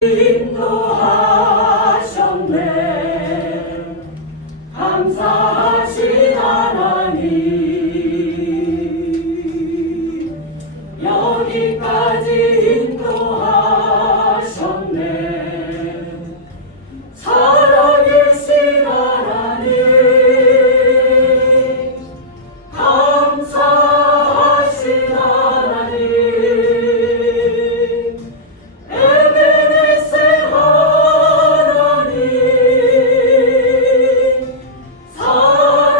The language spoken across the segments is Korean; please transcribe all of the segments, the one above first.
인도하셨네. 감사하신 하나님, 여기까지 인도하셨네. 살아계신 하나님, 감사하신 하나님, 에베네셀 하나님, 살아계신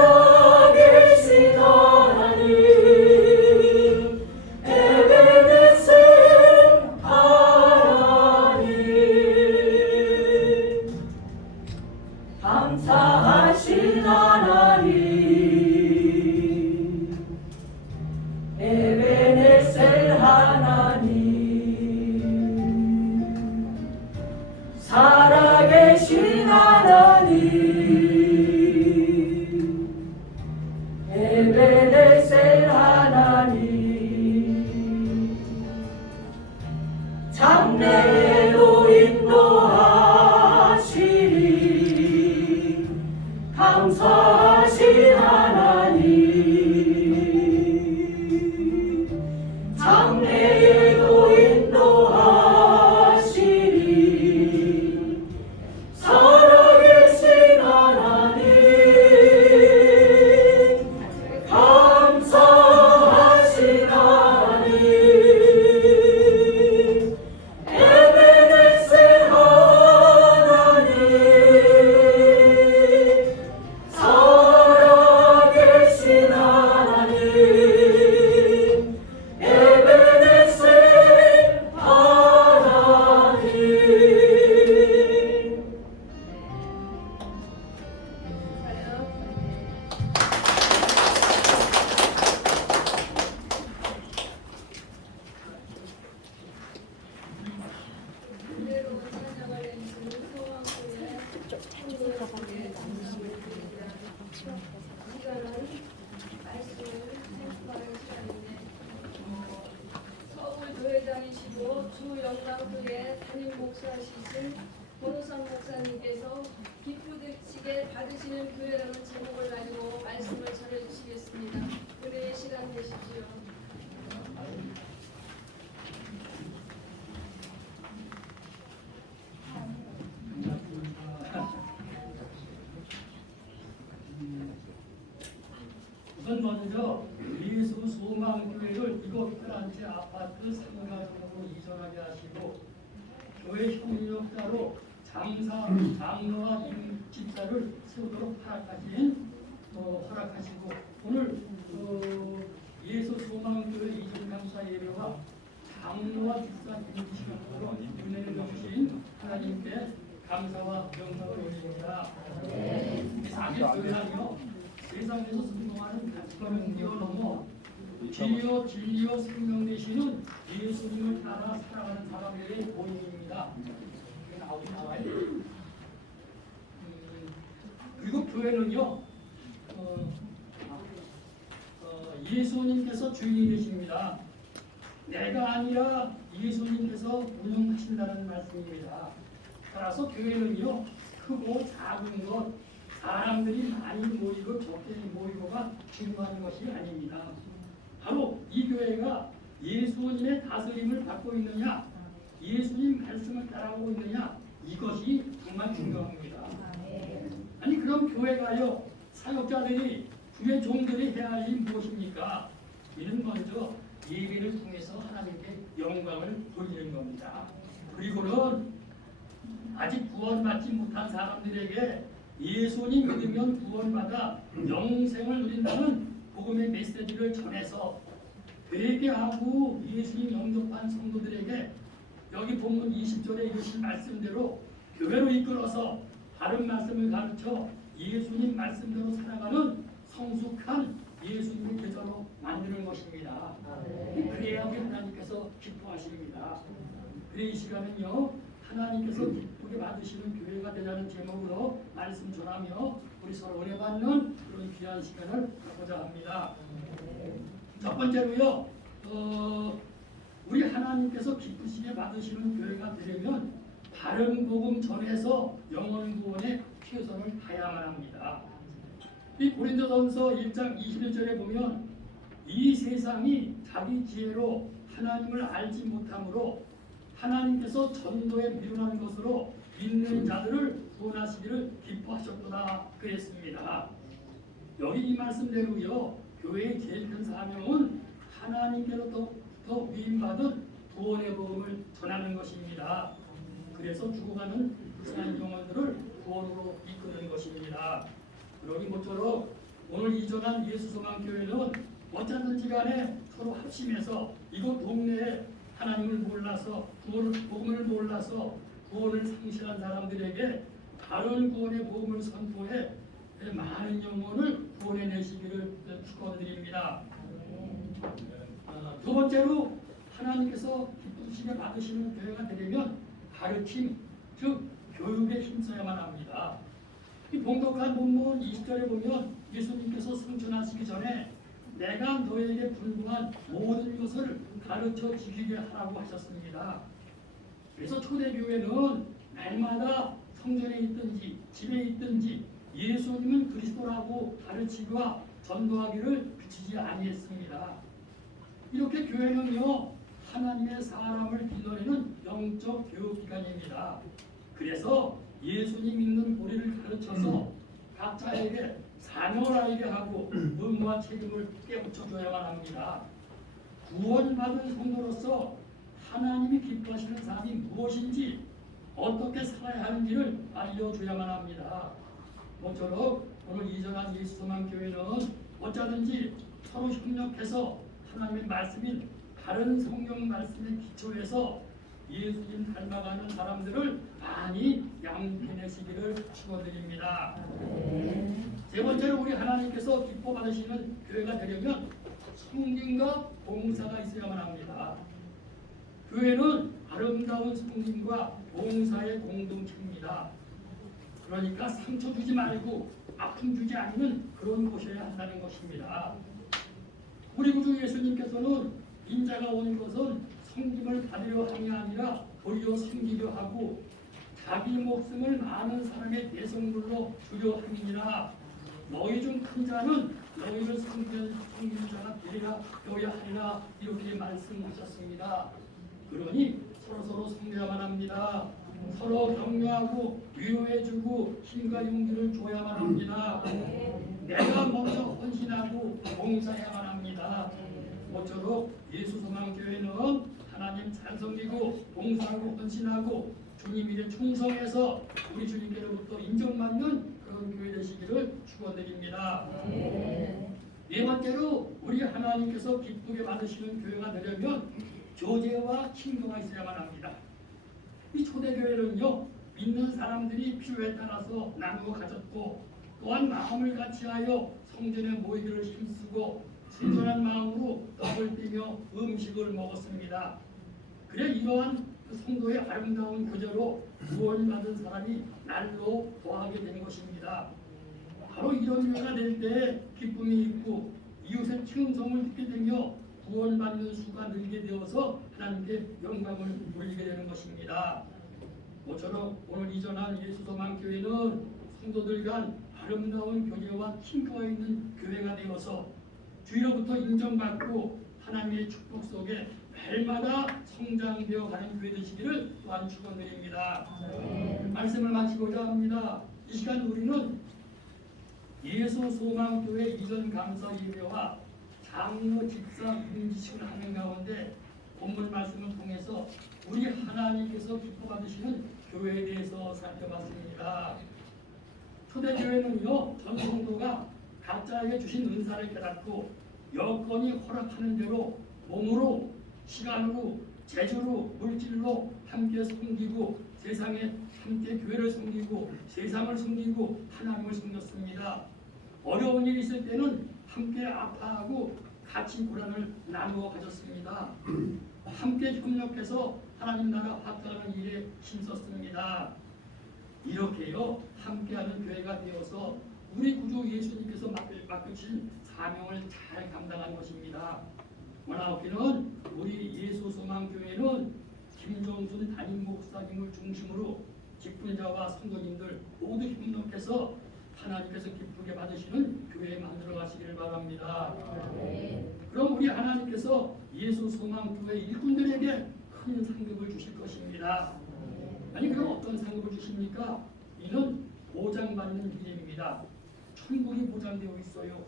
하나님, 에베네셀 하나님, 감사하신 하나님, 에베네셀 하나님, 살아계신 하나님, 에베네셀 하나님, 장래로 인도하시리. 감사하신 하나님, 장래에도 인도하시리. 살아계신 하나님, 감사하신 하나님, 에베네셀 하나님, 살아계신 하나님, 에베네셀 하나님. 그대로 찬양을 해주시는 소왕교회 시간은 말씀을 생각하는 시간인데 서울 교회장이시고 주영광교회 담임 목사이신 권호상 목사님께서 기쁘시게 받으시는 교회라는 제목을 가지고 말씀을 전해주시겠습니다. 은혜의 시간 되십시오. 우선 먼저 예수 소망교회를 이곳 프란체 아파트 상가동으로 이전하게 하시고 교회 협력자로 장로와 임집사를 세우도록 허락하시고 오늘 예수 소망교회 이전 감사 예배와 장로와 집사 임집사로 은혜를 주신 하나님께 감사와 영광을 올립니다. 사실교회는요 세상에서 순종하는 각별한 뛰어넘어 진리요 진리요 생명 되시는 예수님을 따라 살아가는 사람들의 본인입니다. 이게 나와요. 그리고 교회는요 예수님께서 주인이 되십니다. 내가 아니라 예수님께서 운영하신다는 말씀입니다. 따라서 교회는요 크고 작은 것 사람들이 많이 모이고 적게 모이고가 중요한 것이 아닙니다. 바로 이 교회가 예수님의 다스림을 받고 있느냐, 예수님 말씀을 따라오고 있느냐, 이것이 정말 중요합니다. 아니 그럼 교회가요, 사역자들이 주의 종들이 해야 할 일이 무엇입니까? 이는 먼저 예배를 통해서 하나님께 영광을 돌리는 겁니다. 그리고는 아직 구원받지 못한 사람들에게 예수님 믿으면 구원받아 영생을 누린다는 복음의 메시지를 전해서 회개하고 예수님 영접한 성도들에게 여기 본문 20절에 이르신 말씀대로 교회로 이끌어서 바른 말씀을 가르쳐 예수님 말씀대로 살아가는 성숙한 예수님의 제자로 만드는 것입니다. 그래야 하나님께서 기뻐하십니다. 그래 이 시간은요 하나님께서 기쁘게 받으시는 교회가 되자는 제목으로 말씀 전하며 우리 서로 은혜 받는 그런 귀한 시간을 갖고자 합니다. 첫 번째로요, 우리 하나님께서 기쁘시게 받으시는 교회가 되려면 바른 복음 전해서 영혼 구원에 최선을 다해야만 합니다. 이 고린도전서 1장 21절에 보면 이 세상이 자기 지혜로 하나님을 알지 못함으로 하나님께서 전도에 미련한 것으로 믿는 자들을 구원하시기를 기뻐하셨구나 그랬습니다. 여기 이 말씀대로요, 교회의 제일 큰 사명은 하나님께로부터 위임받은 구원의 복음을 전하는 것입니다. 그래서 죽어가는 불쌍한 영혼들을 구원으로 이끄는 것입니다. 그러니 모쪼록 오늘 이전한 예수소망교회는 어쩌든지 간에 서로 합심해서 이곳 동네에 하나님을 몰라서 복음을 몰라서 구원을 상실한 사람들에게 다른 구원의 복음을 선포해 많은 영혼을 구원해내시기를 축원드립니다. 두 번째로 하나님께서 기쁘시게 받으시는 교회가 되려면 가르침, 즉 교육에 힘써야만 합니다. 이 봉독한 본문 20절에 보면 예수님께서 승천하시기 전에 내가 너에게 분부한 모든 것을 가르쳐 지키게 하라고 하셨습니다. 그래서 초대교회는 날마다 성전에 있든지 집에 있든지 예수님은 그리스도라고 가르치기와 전도하기를 그치지 아니했습니다. 이렇게 교회는요, 하나님의 사람을 길러내는 영적 교육기관입니다. 그래서 예수님 믿는 우리를 가르쳐서 각자에게 사명을 알게 하고 의무와 책임을 깨우쳐줘야만 합니다. 구원받은 성도로서 하나님이 기뻐하시는 삶이 무엇인지 어떻게 살아야 하는지를 알려줘야만 합니다. 모쪼록 오늘 이전한 예수소망교회는 어쩌든지 서로 협력해서 하나님의 말씀인 다른 성경 말씀에 기초해서 예수님 닮아가는 사람들을 많이 양육해내시기를 축원드립니다. 세 번째로 우리 하나님께서 기뻐 받으시는 교회가 되려면 성김과 봉사가 있어야만 합니다. 교회는 아름다운 성김과 봉사의 공동체입니다. 그러니까 상처 주지 말고 아픔 주지 않는 그런 곳이어야 한다는 것입니다. 우리 구주 예수님께서는 인자가 온 것은 섬김을 받으려 함이 아니라 도리어 섬기려 하고 자기 목숨을 많은 사람의 대성물로 주려 함이니라. 너희 중 큰 자는 너희를 섬기는 자가 되리라 되어야 하리라 이렇게 말씀하셨습니다. 그러니 서로 섬겨야만 합니다. 서로 격려하고 위로해주고 힘과 용기를 줘야만 합니다. 내가 먼저 헌신하고 봉사해야만 합니다. 모쪼록 예수소망교회는 하나님 잘 섬기고 봉사하고 헌신하고 주님 일에 충성해서 우리 주님께로부터 인정받는 그런 교회 되시기를 축원드립니다. 네 번째로 우리 하나님께서 기쁘게 받으시는 교회가 되려면 교제와 친교가 있어야만 합니다. 이 초대교회는요, 믿는 사람들이 필요에 따라서 나누어 가졌고 또한 마음을 같이하여 성전에 모이기를 힘쓰고 순전한 마음으로 떡을 띠며 음식을 먹었습니다. 그래 이러한 성도의 아름다운 구조로 구원받은 사람이 날로 더하게 되는 것입니다. 바로 이런 교회가 될 때 기쁨이 있고 이웃의 충성을 듣게 되며 구원받는 수가 늘게 되어서 하나님께 영광을 돌리게 되는 것입니다. 모처럼 오늘 이전한 예수소망교회는 성도들 간 아름다운 교제와 친교가 있는 교회가 되어서 주위로부터 인정받고 하나님의 축복 속에 매일마다 성장되어 가는 교회 되시기를 또한 축원드립니다. 말씀을 마치고자 합니다. 이 시간 우리는 예수소망교회 이전 감사 예배와 장로 집사 임지식을 하는 가운데 본문 말씀을 통해서 우리 하나님께서 기뻐 받으시는 교회에 대해서 살펴봤습니다. 초대교회는요, 전 성도가 각자에게 주신 은사를 깨닫고 여건이 허락하는 대로 몸으로, 시간으로, 재주로, 물질로 함께 섬기고 세상에 함께 교회를 섬기고 세상을 섬기고 하나님을 섬겼습니다. 어려운 일이 있을 때는 함께 아파하고 같이 고난을 나누어 가졌습니다. 함께 협력해서 하나님 나라 확장하는 일에 힘썼습니다. 이렇게요, 함께하는 교회가 되어서 우리 구주 예수님께서 맡기신 사명을 잘 감당한 것입니다. 원하옵기는 우리 예수소망교회는 김정순 담임 목사님을 중심으로 직분자와 성도님들 모두 협력해서 하나님께서 기쁘게 받으시는 교회 만들어 가시기를 바랍니다. 그럼 우리 하나님께서 예수 소망 교회 일꾼들에게 큰 상급을 주실 것입니다. 아니 그럼 어떤 상급을 주십니까? 이는 보장받는 일입니다. 천국이 보장되어 있어요.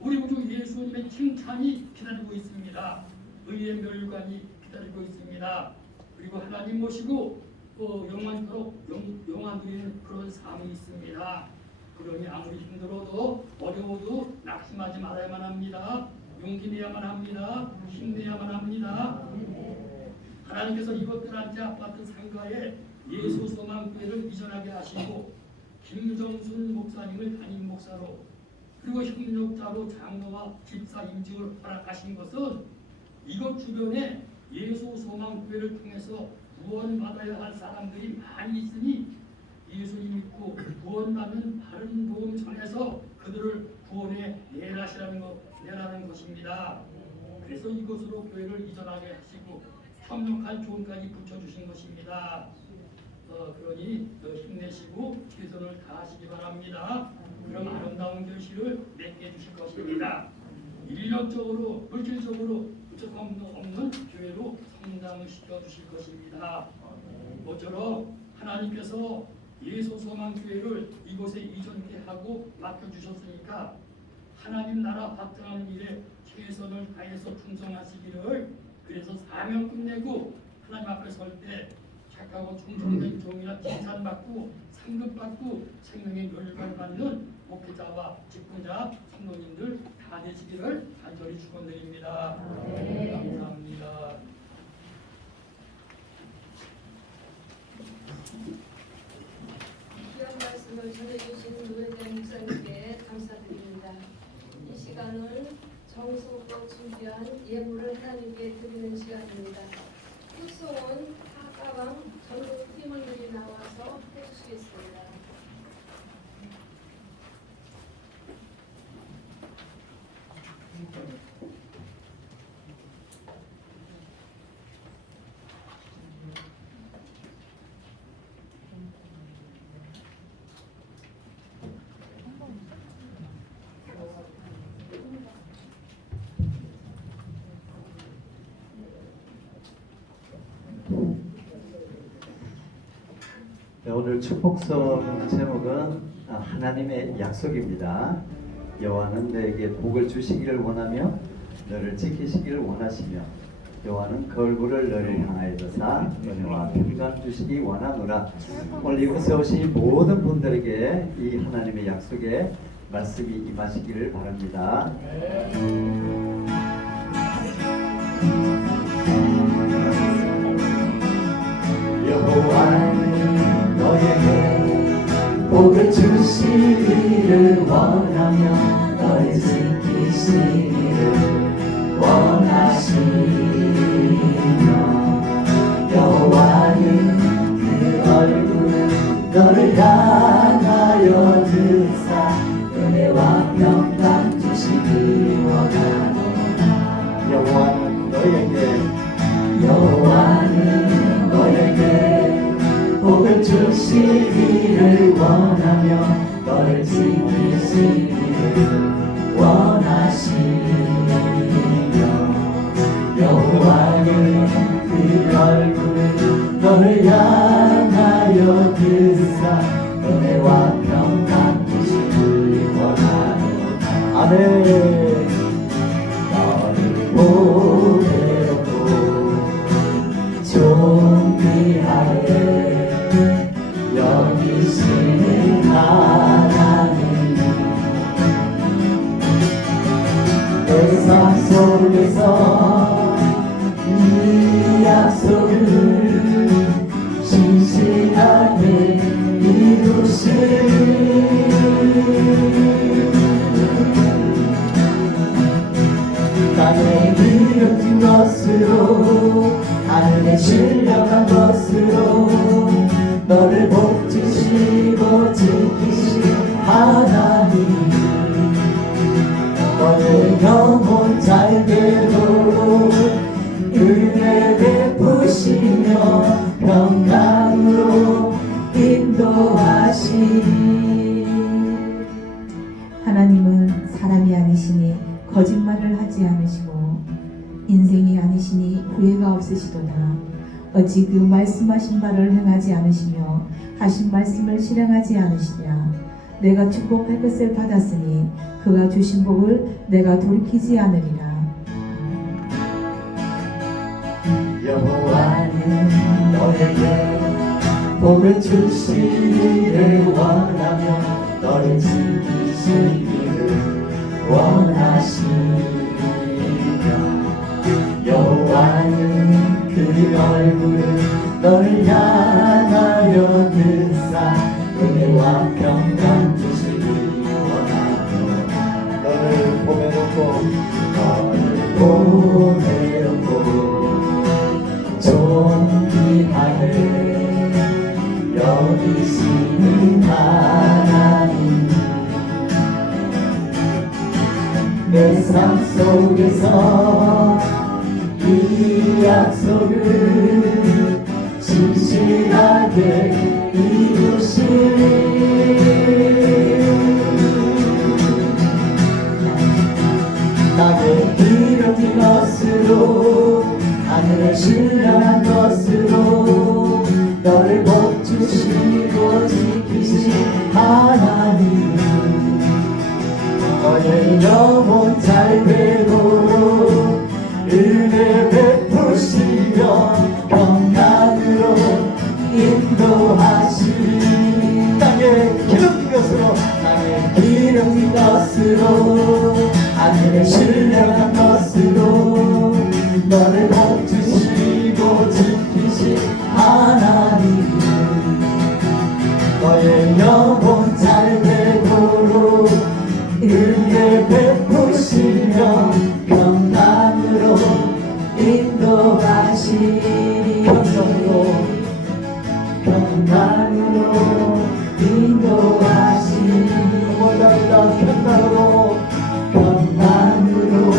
우리 구주 예수님의 칭찬이 기다리고 있습니다. 의의 멸관이 기다리고 있습니다. 그리고 하나님 모시고 영원토록 영화 누리는 그런 삶이 있습니다. 그러니 아무리 힘들어도 어려워도 낙심하지 말아야만 합니다. 용기 내야만 합니다. 힘내야만 합니다. 하나님께서 이것들한테 아파트 상가에 예수 소망교회를 이전하게 하시고 김정순 목사님을 담임 목사로 그리고 협력자로 장로와 집사 임직을 허락하신 것은 이것 주변에 예수 소망교회를 통해서 구원받아야 할 사람들이 많이 있으니 예수님 믿고 구원받는 바른 복음 전해서 그들을 구원에 내라는 것입니다. 그래서 이곳으로 교회를 이전하게 하시고 협력할 조언까지 붙여주신 것입니다. 그러니 힘내시고 최선을 다하시기 바랍니다. 그럼 아름다운 결실을 맺게 해주실 것입니다. 인력적으로 물질적으로 부족함 없는 교회로 성장시켜 주실 것입니다. 모처럼 하나님께서 예수 소망 교회를 이곳에 이전케 하고 맡겨주셨으니까 하나님 나라 확장하는 일에 최선을 다해서 충성하시기를, 그래서 사명 끝내고 하나님 앞에 설 때 착하고 충성된 종이나 칭찬받고 상급받고 생명의 멸관을 받는 목회자와 직분자 성도님들 다 되시기를 간절히 축원드립니다. 감사합니다. 귀한 말씀을 전해주신 노회대 목사님께 감사드립니다. 이 시간은 정성껏 준비한 예물을 하나님께 드리는 시간입니다. 후송은 하가왕 전도팀원들이 나와서 해주시겠습니다. 네, 오늘 축복성 제목은 하나님의 약속입니다. 여호와는 너에게 복을 주시기를 원하며 너를 지키시기를 원하시며 여호와는 그 얼굴을 너를 향하여 드사 은혜와 평강 주시기 원하노라. 오늘 이곳에 오신 모든 분들에게 이 하나님의 약속의 말씀이 임하시기를 바랍니다. 여호와는 너에게 복을 주시기를 원하며 너를 지키시기를 원하시며 여호와는 그 얼굴을 너를 향하여 드사 은혜와 평강 주시기 원하노라. 여호와는 너에게 복을 주시기를 원하며 너를 지키시기를 원하시며 여호와는 그 얼굴을 너를 향하여 드사 은혜와 평강 주시기를 원하노라. 아멘. 너를 보배롭고 존귀하게 여기시는 하나님, 세상 속에서 이 약속을 신실하게 이루시니 땅에 기름진 것으로 하늘에 신령한 것으로 너를 복주시고 지키신 하나님, 너의 영혼 잘되도록 은혜 베푸시며 없으시도다. 어찌 그 말씀하신 바를 행하지 않으시며 하신 말씀을 실행하지 않으시냐. 내가 축복할 것을 받았으니 그가 주신 복을 내가 돌이키지 않으리라. 여호와는 너에게 복을 주시기를 원하며 너를 지키시기를 원하시며 여호와는 그 얼굴을 너를 향하여 드사 은혜와 평강 주시기 원하며 너를 보내놓고 존귀하게 여기시는 하나님 내 삶 속에서 이 약속을 진실하게 이루시니 나의 기름진 것으로 하늘을 신령한 것으로 너를 복주시고 지키신 하나님 너의 영혼 잘 되도록 은혜 베푸시며 평강으로 인도하시니 땅에 기름진 것으로 땅에 기름진 것으로 하늘에 신령한 것으로 너를 복주시고 지키신 하나님 너의 영혼 잘 되도록 은혜 베푸시며 평강으로 인도하시니 평강으로 인도하시니 평강으로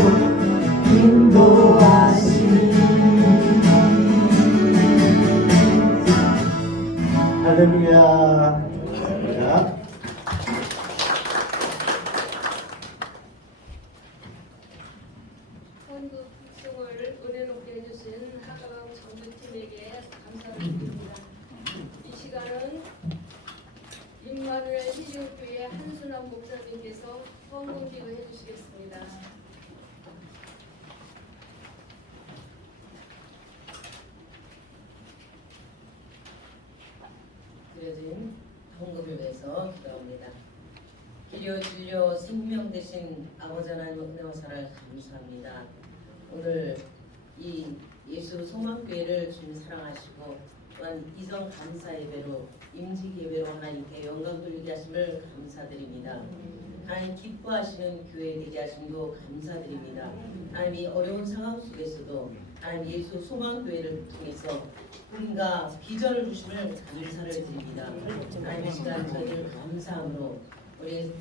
인도하시니 할렐루야. 선두 북송을 은혜롭게 해주신 하가방 전도팀에게 감사를 드립니다. 이 시간은 임마누엘 희지교회 한순환 목사님께서 헌금 기도해 주시겠습니다. 드려진 헌금을 위해서 기도합니다. 기려 진료 생명 되신 아버지 하나님의 은혜와 사랑을 감사합니다. 오늘 이 예수 소망교회를 주님 사랑하시고 또한 이성 감사 예배로 임직 예배로 하나님께 영광 돌리게 하심을 감사드립니다. 하나님 기뻐하시는 교회 되게 하심도 감사드립니다. 하나님 이 어려운 상황 속에서도 하나님 예수 소망교회를 통해서 꿈과 비전을 주심을 감사를 드립니다. 하나님 이 시간 저희를 감사함으로 우리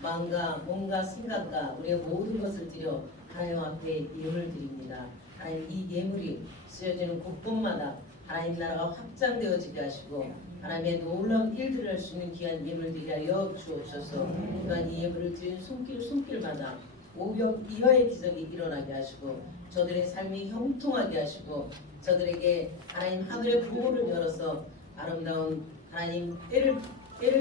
마음과 몸과 생각과 우리의 모든 것을 드려 하나님 앞에 예물을 드립니다. 하나님 이 예물이 쓰여지는 곳곳마다 하나님 나라가 확장되어지게 하시고 하나님의 놀라운 일들을 할 수 있는 귀한 예물들이 하여 주옵소서. 또한 이 예물을 드린 손길마다 500 이하의 기적이 일어나게 하시고 저들의 삶이 형통하게 하시고 저들에게 하나님 하늘의 보호를 열어서 아름다운 하나님 때를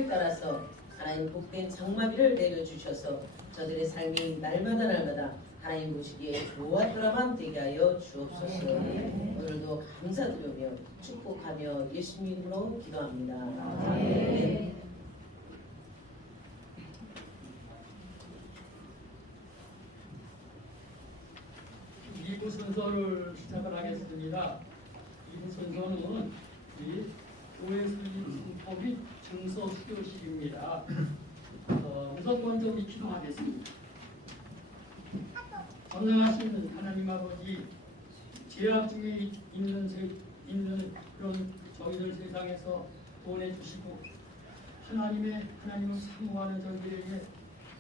따라서 하나님 복된 장마비를 내려주셔서 저들의 삶이 날마다 하나님 보시기에 좋았더라만 되게 하여 주옵소서. 오늘도 감사드리며 축복하며 예수님 이름으로 기도합니다. 아멘. 이부 순서를 시작을 하겠습니다. 이부 순서는 이 교회 순서 및 증서 수료식입니다. 우선 먼저 기도하겠습니다. 전능하신 하나님 아버지, 죄악 중에 있는 그런 저희들 세상에서 보내주시고 하나님을 사모하는 저희들에게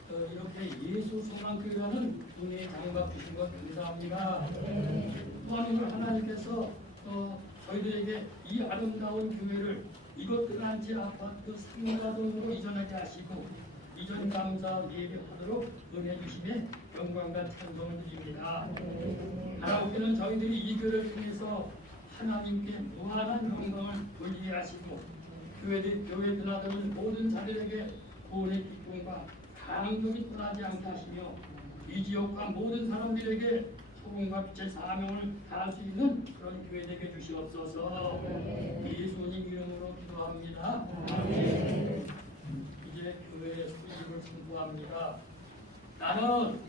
이렇게 예수 소망교회라는 은혜의 장박 주신 것 감사합니다. 또한 오늘 하나님께서 저희들에게 이 아름다운 교회를 이것 그란지 아파트 상가동으로 이전하게 하시고 이전 감사 예배하도록 은혜 주심에 영광과 찬송을 드립니다. 하나님께는 저희들이 이 교회를 통해서 하나님께 무한한 영광을 돌리게 하시고 교회 드나드는 모든 자들에게 구원의 기쁨과 감격이 떠나지 않게 하시며 이 지역과 모든 사람들에게 소금과 빛의 사명을 다할 수 있는 그런 교회 되게 주시옵소서. 예수님 이름으로 기도합니다. 아멘. 이제 교회의 소집을 선포합니다. 나는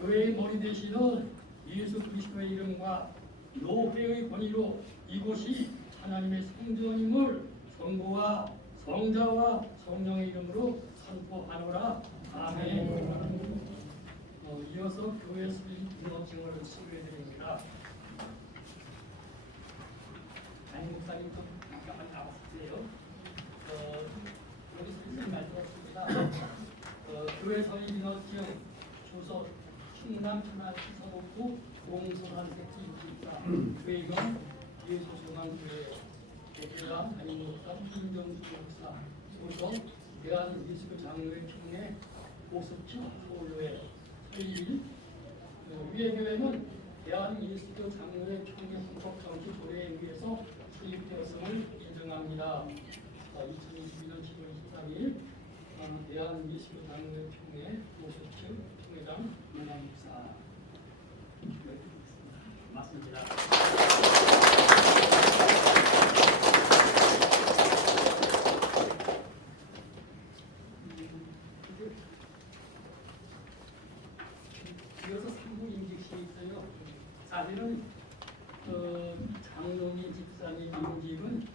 교회의 머리 되시는 예수 그리스도의 이름과 노회의 권위로 이곳이 하나님의 성전임을 성부와 성자와 성령의 이름으로 선포하노라. 아멘. 이어서 교회 수립 인원증을 소개해드립니다. 담임 목사님 좀 잠깐만 나와주세요. 여기 선생님 말씀하셨습니다. 교회 설립 인원증 주소 충남 천안 서북구 공손한 새끼 64 교회가 예수소망교회 대표랑 담임 목사 김정수 목사 소속 대한예수교 장로회 총회 고습치 서울교회 설립 위에 교회는 대한예수교 장로회 총회 헌법정치 조례에 의해서 설립되었음을 인정합니다. 2022년 10월 13일 대한예수교 장로회 총회 고습치 총회장 문화 목사 맞습니다. 이어서 3부 임직식이 있어요. 사실은 장로님, 집사님 임직은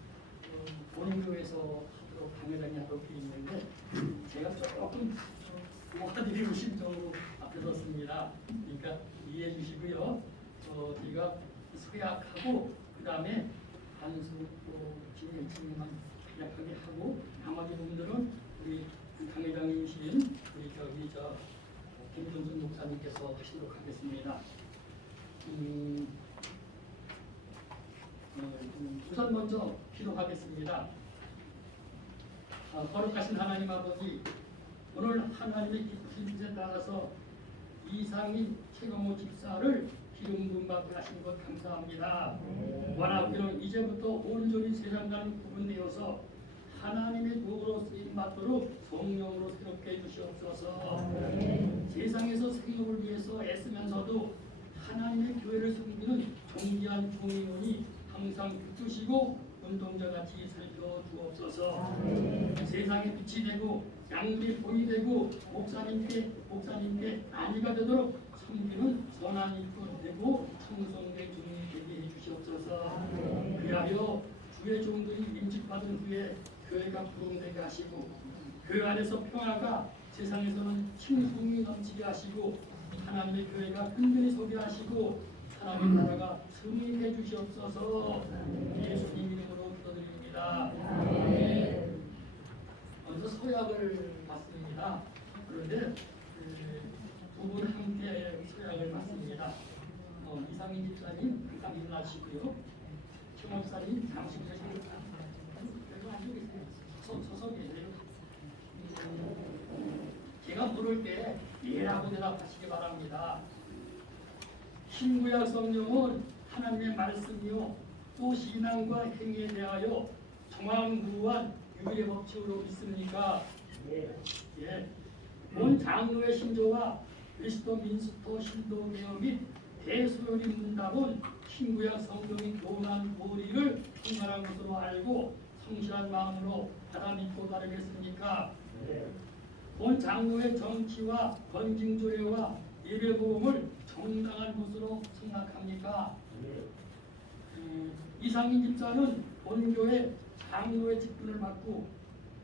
본교에서 하도록 당회장이 하도록 되어 있는데 제가 조금 도와드리고 심정으로 앞에 섰습니다. 그러니까 이해해 주시고요. 제가 소약하고 그 다음에 단수 진행만 약하게 하고 나머지 부분들은 우리 당회장님이신 우리 김준순 목사님께서 하시도록 하겠습니다. 우선 먼저 기도하겠습니다. 거룩하신 하나님 아버지, 오늘 하나님의 기쁘신 뜻에 따라서 이상인 최경호 집사를 기름 부음 받게 하신 것 감사합니다. 원하기는 이제부터 온전히 세상과는 구분되어서 하나님의 도구로 쓰임 받도록 성령으로 새롭게 해주시옵소서. 세상에서 생업을 위해서 애쓰면서도 하나님의 교회를 섬기는 존귀한 종인원이 항상 붙드시고 운동자같이 살펴주옵소서. 세상에 빛이 되고 양들이 본이 되고 목사님께 안위가 되도록 섬기는 선한 일꾼 되고 청성된 주님이 되게 해주시옵소서. 그리하여 주의 종들이 임직받은 후에 교회가 부흥되게 하시고 교회 안에서 평화가 세상에서는 칭송이 넘치게 하시고 하나님의 교회가 든든히 서게 하시고 하나님 나라가 승리해 주시옵소서. 예수님 이름으로 기도드립니다. 먼저 서약을 받습니다. 그런데 두 분 함께 서약을 받습니다. 이상민 집사님 잠깐 일어나시고요. 최 목사님 잠시 계십니다. 서서 계세요. 제가 물을 때 예라고 대답하시기 바랍니다. 신구약 성경은 하나님의 말씀이요 또 신앙과 행위에 대하여 정황무한 유일의 법칙으로 믿습니까? 예. 본 장로의 신조와 그리스도 민스토 신도 개혁 및 대소요리 문답은 신구약 성경이 교훈한 도리를 충만한 것으로 알고 성실한 마음으로 받아 믿고 따르겠습니까? 본 장로의 정치와 건징조례와 예배보험을 정당한 것으로 생각합니까? 이상민 집사는 본교회 장로의 직분을 맡고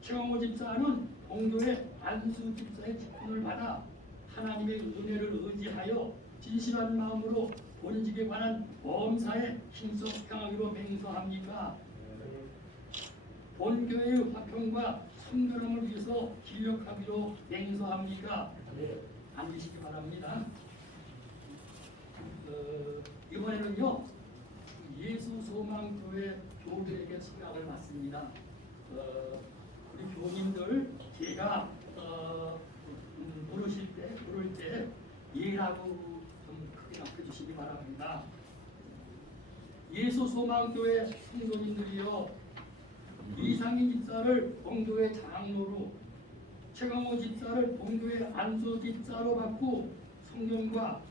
최홍호 집사는 본교회 안수 집사의 직분을 받아 하나님의 은혜를 의지하여 진실한 마음으로 본직에 관한 범사에 힘써 행하기로 맹세합니까? 본교회의 화평과 성결함을 위해서 기력하기로 맹세합니까? 앉으시기 바랍니다. 이번에는요 예수 소망교회 교우들에게 서약을 받습니다. 우리 교인들 제가 예라고 좀 크게 남겨주시기 바랍니다. 예수 소망교회 성도님들이여, 이상인 집사를 본교회 장로로, 최강호 집사를 본교회 안수 집사로 받고 성경과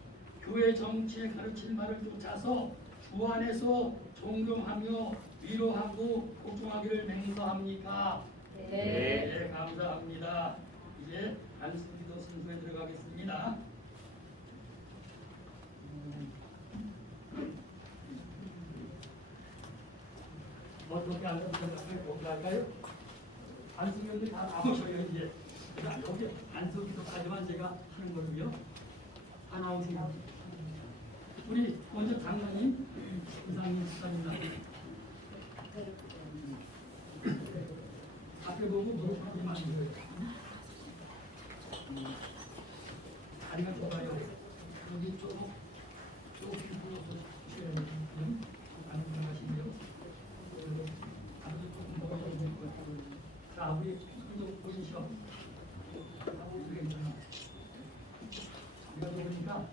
교회 정치의 가르칠 말을 쫓아서 주 안에서 존경하며 위로하고 복종하기를 맹세합니까? 네, 감사합니다. 이제 안수기도 순서에 들어가겠습니다. 어떻게 어떻게 할까요? 안수기도 다 나오셔요 이제. 여기 안수기도까지만 제가 하는 거고요. 다 나오세요. 우리 먼저 장로님, 이상민 집사님 앞에 보고 무릎하기만 해요. 다리가 좁아요. 여기 조금 불어서 주셔야 돼요. 안 들어가시고요. 아주 조금 먹어야 될 것 같아요. 자, 우리 이쪽 보이시죠? 이거 보니까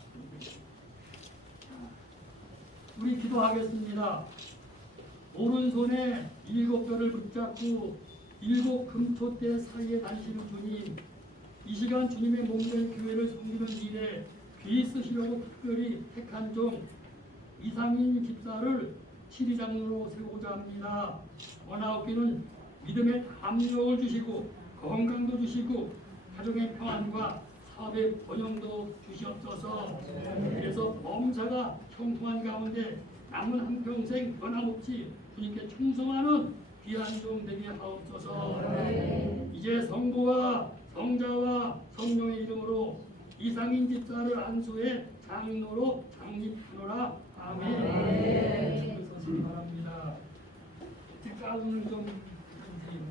우리 기도하겠습니다. 오른손에 7뼈를 붙잡고 7 금초대 사이에 다니시는 주님, 이 시간 주님의 몸된 교회를 섬기는 일에 귀 쓰시려고 특별히 택한 종 이상인 집사를 시리장로로 세우고자 합니다. 원하옵기는 믿음의 담력을 주시고 건강도 주시고 가정의 평안과 사업의 번영도 주시옵소서. 그래서 범사가 형통한 가운데 남은 한평생 변함없이 주님께 충성하는 귀한 종 되게 하옵소서. 이제 성부와 성자와 성령의 이름으로 이상인 집사를 안수해 장로로 장립하노라. 아멘. 서시기 바랍니다. 가운을 좀 해주세요.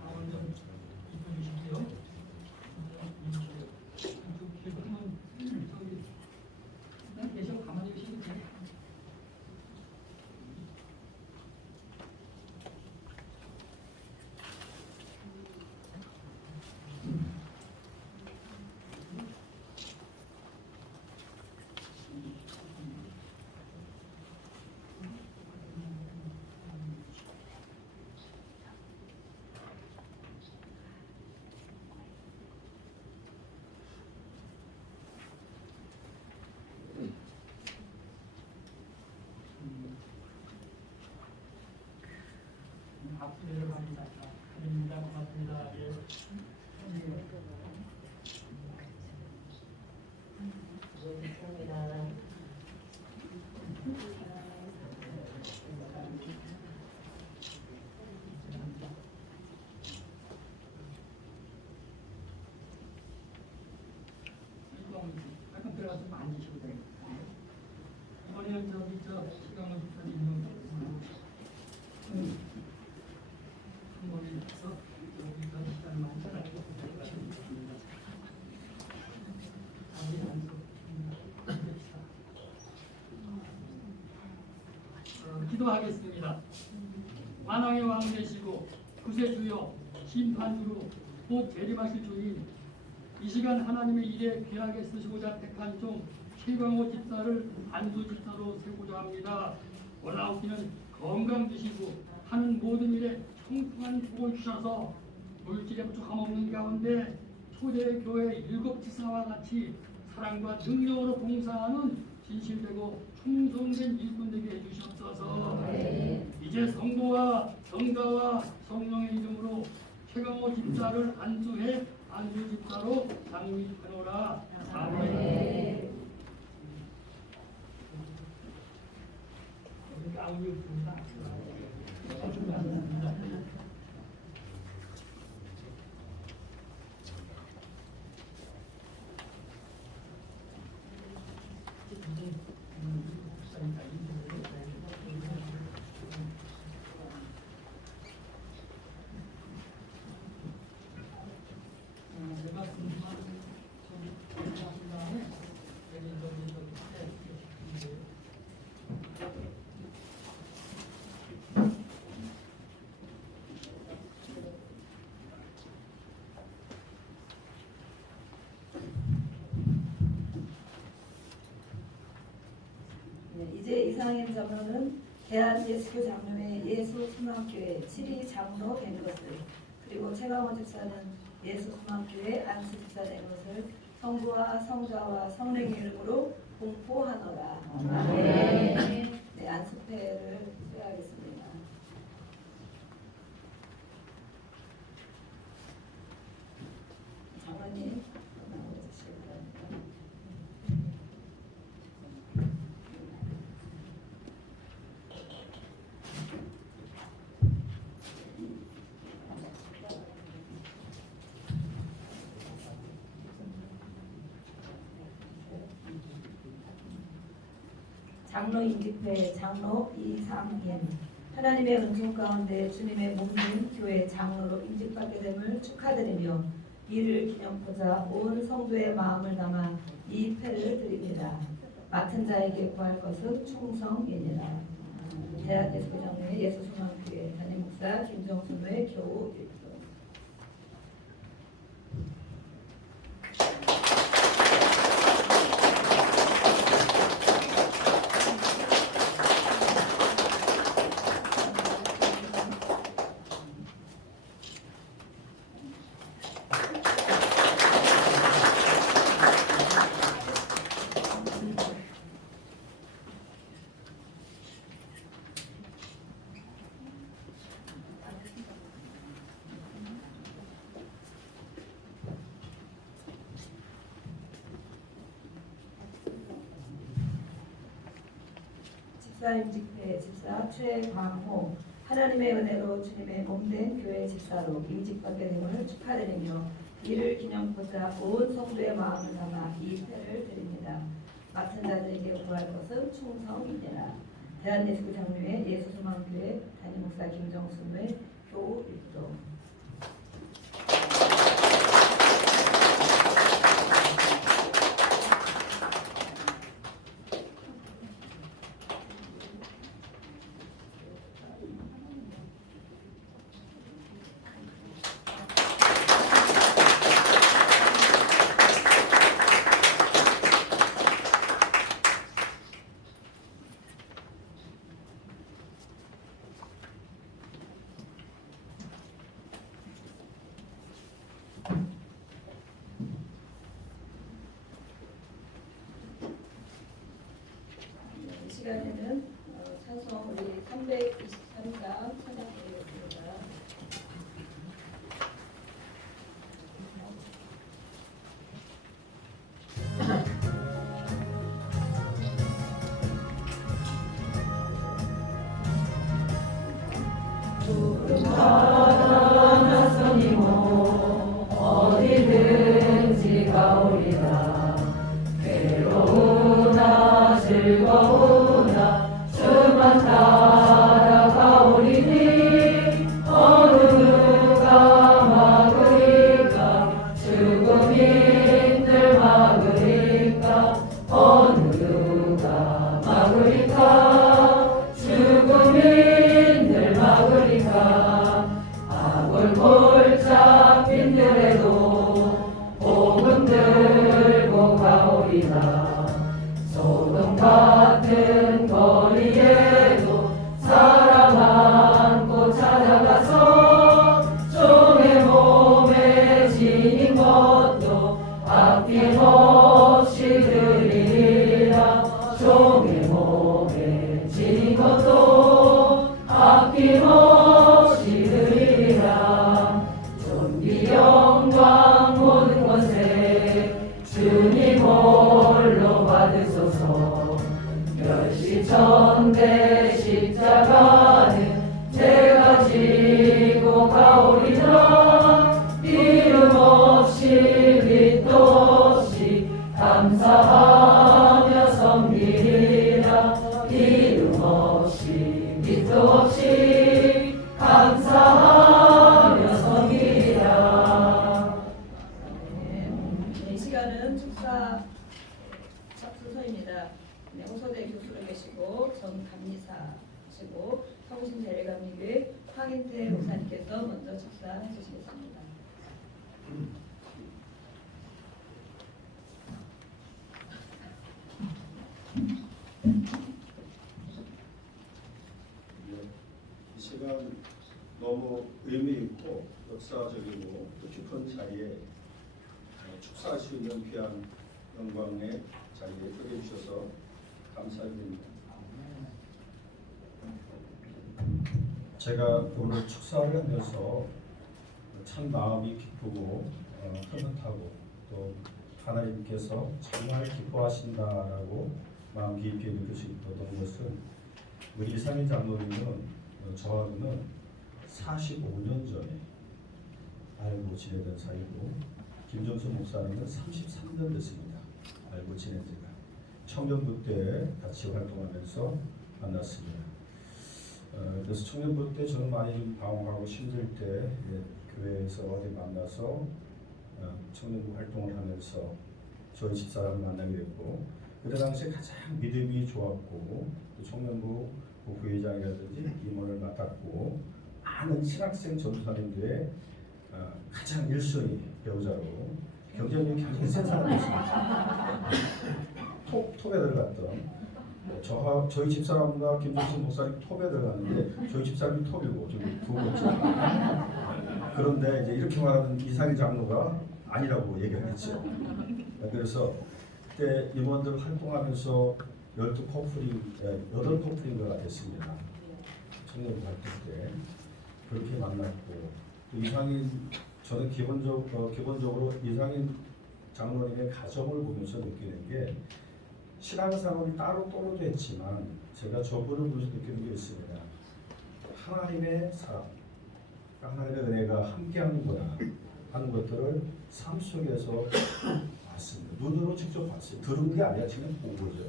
가운 좀 입어주시고요. 그러면 저기 일단 계셔 가만히 계시면 돼요. 박수 내려갑니다. 감사합니다. 고맙습니다. 예. 감사합니다. 약간 들어가서 만지시고 돼요. 이번에는 저 시간을 주셔서 한번에서 여기서 시간만 잘하고 기도하겠습니다. 만왕의 왕 되시고 구세주여 심판주로 곧 재림하실 주인, 이 시간 하나님의 일에 귀하게 쓰시고자 택한 종 최광호 집사를 안수 집사로 세우고자 합니다. 원하옵기는 건강 주시고 하는 모든 일에 형통한 복을 주셔서 물질에 부족함 없는 가운데 초대교회 7 집사와 같이 사랑과 능력으로 봉사하는 진실되고 충성된 일꾼 되게 해주시옵소서. 이제 성부와 성자와 성령의 이름으로 최강호 집사를 안수해 안수 집사로 장립하노라. 아멘. 이상현 장로는 대한예수교 장로회 예수소망교회 7위 장로 된 것을, 그리고 최강호 집사는 예수소망교회 안수 집사 된 것을 성부와 성자와 성령의 이름으로 공포하노라. 네. 네, 안수패를 수여하겠습니다. 장로님 나와주시기 바랍니다. 장로 임직회 장로 이상인, 하나님의 은총 가운데 주님의 몸된 교회 장로로 임직받게 됨을 축하드리며 이를 기념하자 온 성도의 마음을 담아 이 패를 드립니다. 맡은 자에게 구할 것은 충성이니라. 대한예수교장로회 예수소망교회 담임목사 김정순의 교우 일부. 집사임직회 집사 최광호, 하나님의 은혜로 주님의 몸된 교회 집사로 임직받게 됨을 축하드리며 이를 기념하자 온 성도의 마음을 담아 이 패를 드립니다. 맡은 자들에게 구할 것은 충성이니라. 대한예수교장로회 예수소망교회 담임목사 김정순의 교우 일도. 이 시간에는 찬송 우리 323장 찬양드리겠습니다. 어디든지 가오리다. 괴로우나 즐거우나 주만 따라가오리니 어느 누가 막으리까. 죽음인들 막으리까. 어느 누가 막으리까. 죽음인들 막으리까. 악을 골짝 빈들에도 복음 들고 가오리다. 소금 같은 거리에도 사람 안고 찾아가서 종의 몸에 지닌 것도 아낌없이 드리리라. 종의 몸에 지닌 것도 아낌없이 드리리라. 존귀 영광 모든 권세 주님 홀로 받으소서. 멸시천대 십자가는 제가 지고 가오리라. 이름 없이 빛도 없이 감사하며 섬기리라. 이름 없이 빛도 없이 감사하며 섬기리라. 이 시간은 축사 순서입니다. 네, 호소대 교수로 계시고 전 감리사시고 성신대례감리교회 황인태 목사님께서 먼저 축사해 주시겠습니다. 너무 의미 있고 역사적이고 또 깊은 자리에 축사할 수 있는 귀한 영광의 자리에 끌어 주셔서 감사드립니다. 제가 오늘 축사를 하면서 참 마음이 기쁘고 흐뭇하고 또 하나님께서 정말 기뻐하신다라고 마음 깊이 느껴지던 것은 우리 이상인 장로님은 저하고는 45년 전에 알고 지내던 사이고 김정수 목사님은 33년 됐습니다. 알고 지낸 지가 청년부 때 같이 활동하면서 만났습니다. 그래서 청년부 때 저는 많이 좀 방황하고 힘들 때 교회에서 어디 만나서 청년부 활동을 하면서 저희 집사람을 만나게 됐고 그때 당시에 가장 믿음이 좋았고 또 청년부 부회장이라든지 임원을 맡았고 많은 신학생 전도사님들의 가장 1순위 배우자로 경쟁력이 굉장히 센 사람이었습니다. 톱에 들어갔던 저희 집사람과 김종신 목사님 톱에 들어갔는데 저희 집사람이 톱이고 저기 두 번째. 그런데 이제 이렇게 말하는 이상희 장로가 아니라고 얘기하겠죠. 그래서 그때 임원들 활동하면서 8커플인가 됐습니다. 청년부 활동 때 그렇게 만났고 또 이상인 저는 기본적으로 이상인 장로님의 가정을 보면서 느끼는 게 신앙생활이 따로 떨어져 있지만 제가 저분을 보면서 느끼는 게 있습니다. 하나님의 사랑, 하나님의 은혜가 함께하는구나 하는 것들을 삶 속에서 봤습니다. 눈으로 직접 봤어요. 들은 게 아니라 지금 본 거죠.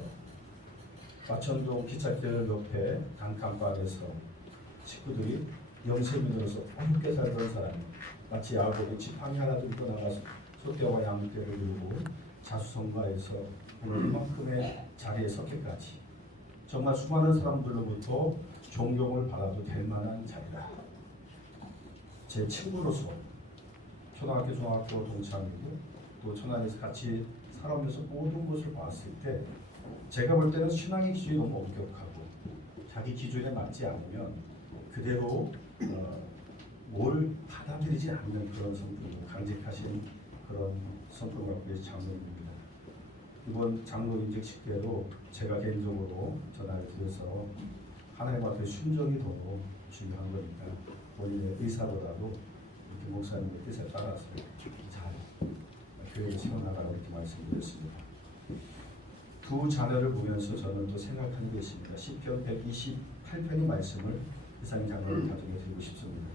마천동 기찻길 옆에 단칸방에서 식구들이 영세민으로서 함께 살던 사람이 마치 야곱이 지팡이 하나 들고 나가서 소떼와 양떼를 들고 자수성가해서 오늘 이만큼의 자리에 섰기까지 정말 수많은 사람들로부터 존경을 받아도 될 만한 자리다. 제 친구로서 초등학교, 중학교 동창이고 또 천안에서 같이 살아오면서 모든 것을 봤을 때 제가 볼 때는 신앙의 기준이 너무 엄격하고 자기 기준에 맞지 않으면 그대로 뭘 받아들이지 않는 그런 성품, 강직하신 그런 성품을 갖고 계신 장로님입니다. 이번 장로 인직 식대로 제가 개인적으로 전화를 드려서 하나님 앞에 순종이 더 중요한 거니까 본인의 의사보다도 이렇게 목사님의 뜻에 따라서 잘 교회를 세워나가라고 이렇게 말씀드렸습니다. 두 자녀를 보면서 저는 또 생각하는 게 있습니다. 시편 128편의 말씀을 이상희 장로님 가정에 드리고 싶습니다.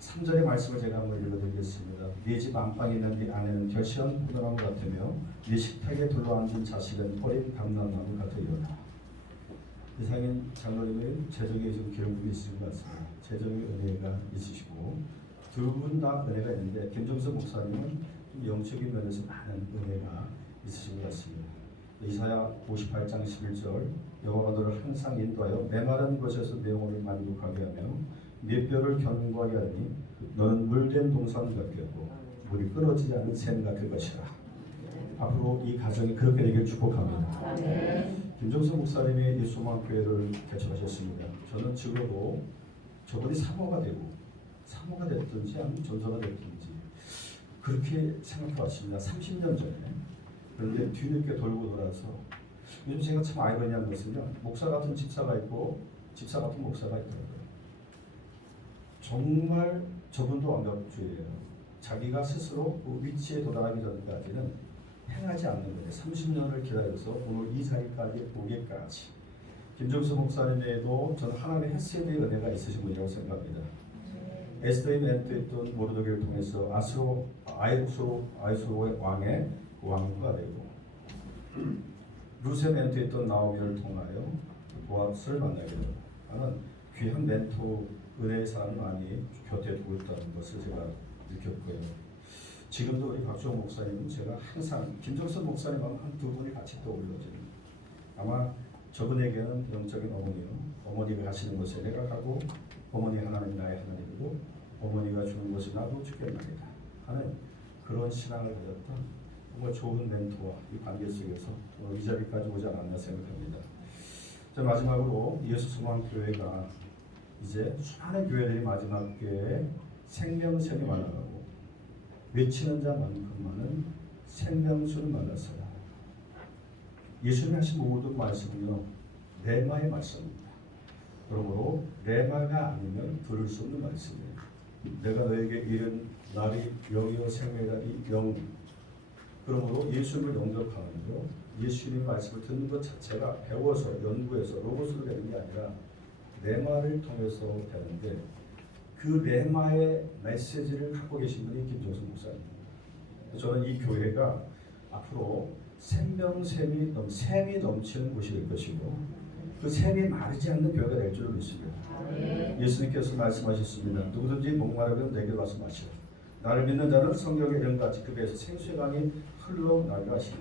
3절의 말씀을 제가 한번 읽어드리겠습니다. 네 집 안방에 있는 네 아내는 결실한 포도나무 같으며 네 식탁에 둘러앉은 자식은 어린 감람나무 같으리로다. 이상인 장로님은 재정에 좀 기름부이 있으신 것 같습니다. 재정의 은혜가 있으시고 두 분 다 은혜가 있는데 김정수 목사님은 좀 영적인 면에서 많은 은혜가 있으신 것 같습니다. 이사야 58장 11절 여호와가 너를 항상 인도하여 메마른 곳에서 내 영혼을 만족하게 하며 네 뼈를 견고하게 하니 너는 물된 동산 같겠고 물이 끊어지지 않는 샘 같을 것이라. 앞으로 이 가정이 그렇게 되길 축복합니다. 김정수 목사님이 이 소망교회를 개척하셨습니다. 저는 지금도 저분이 사모가 되고 사모가 됐든지 아니면 전도가 됐든지 그렇게 생각해 왔습니다. 30년 전에. 그런데 뒤늦게 돌고 돌아서 요즘 제가 참 아이러니한 것은요. 목사 같은 집사가 있고 집사 같은 목사가 있더라고요. 정말 저분도 완벽주의예요. 자기가 스스로 그 위치에 도달하기 전까지는 행하지 않는 거예요. 30년을 기다려서 오늘 이 자리까지 오기까지. 김정수 목사님에도 저는 하나님의 햇세대의 은혜가 있으신 분이라고 생각합니다. 에스더의 멘토에 있던 모르드게를 통해서 아이수로의 왕의 왕후가 되고 루세 멘토에 있던 나오미를 통하여 보아스를 만나게 되고 하는 귀한 멘토 은혜의 사람을 많이 곁에 두고 있다는 것을 제가 느꼈고요. 지금도 우리 박주홍 목사님은 제가 항상 김정선 목사님하고 한 두 분이 같이 떠올려집니다. 아마 저분에게는 영적인 어머니요. 어머니가 하시는 것에 내가 가고 어머니 하나님이 나의 하나님이고 어머니가 주는 것이 나도 주겠나이다 하는 그런 신앙을 가졌던 정말 좋은 멘토와 이 관계 속에서 이 자리까지 오지 않았나 생각합니다. 자, 마지막으로 예수소망교회가 이제 수많은 교회들이 마지막 교회에 생명샘이 만나가고 외치는 자만큼만은 생명수를 만났어요. 예수님이 하신 모든 말씀은요 레마의 말씀입니다. 그러므로 레마가 아니면 들을 수 없는 말씀이에요. 내가 너에게 이른 날이 영이요 생명이라 이 영. 그러므로 예수님을 영접하는데요. 예수님의 말씀을 듣는 것 자체가 배워서 연구해서 로봇으로 되는 게 아니라 레마를 통해서 되는데 그 레마의 메시지를 갖고 계신 분이 김종수 목사입니다. 저는 이 교회가 앞으로 생명샘이 샘이 넘치는 곳이 될 것이고 그 샘이 마르지 않는 교회가 될 줄을 믿습니다. 예수님께서 말씀하셨습니다. 누구든지 목마르면 내게 와서 마시라. 나를 믿는 자는 성경의 이름같이 그 배에서 생수의 강이 흘러나리라 하시니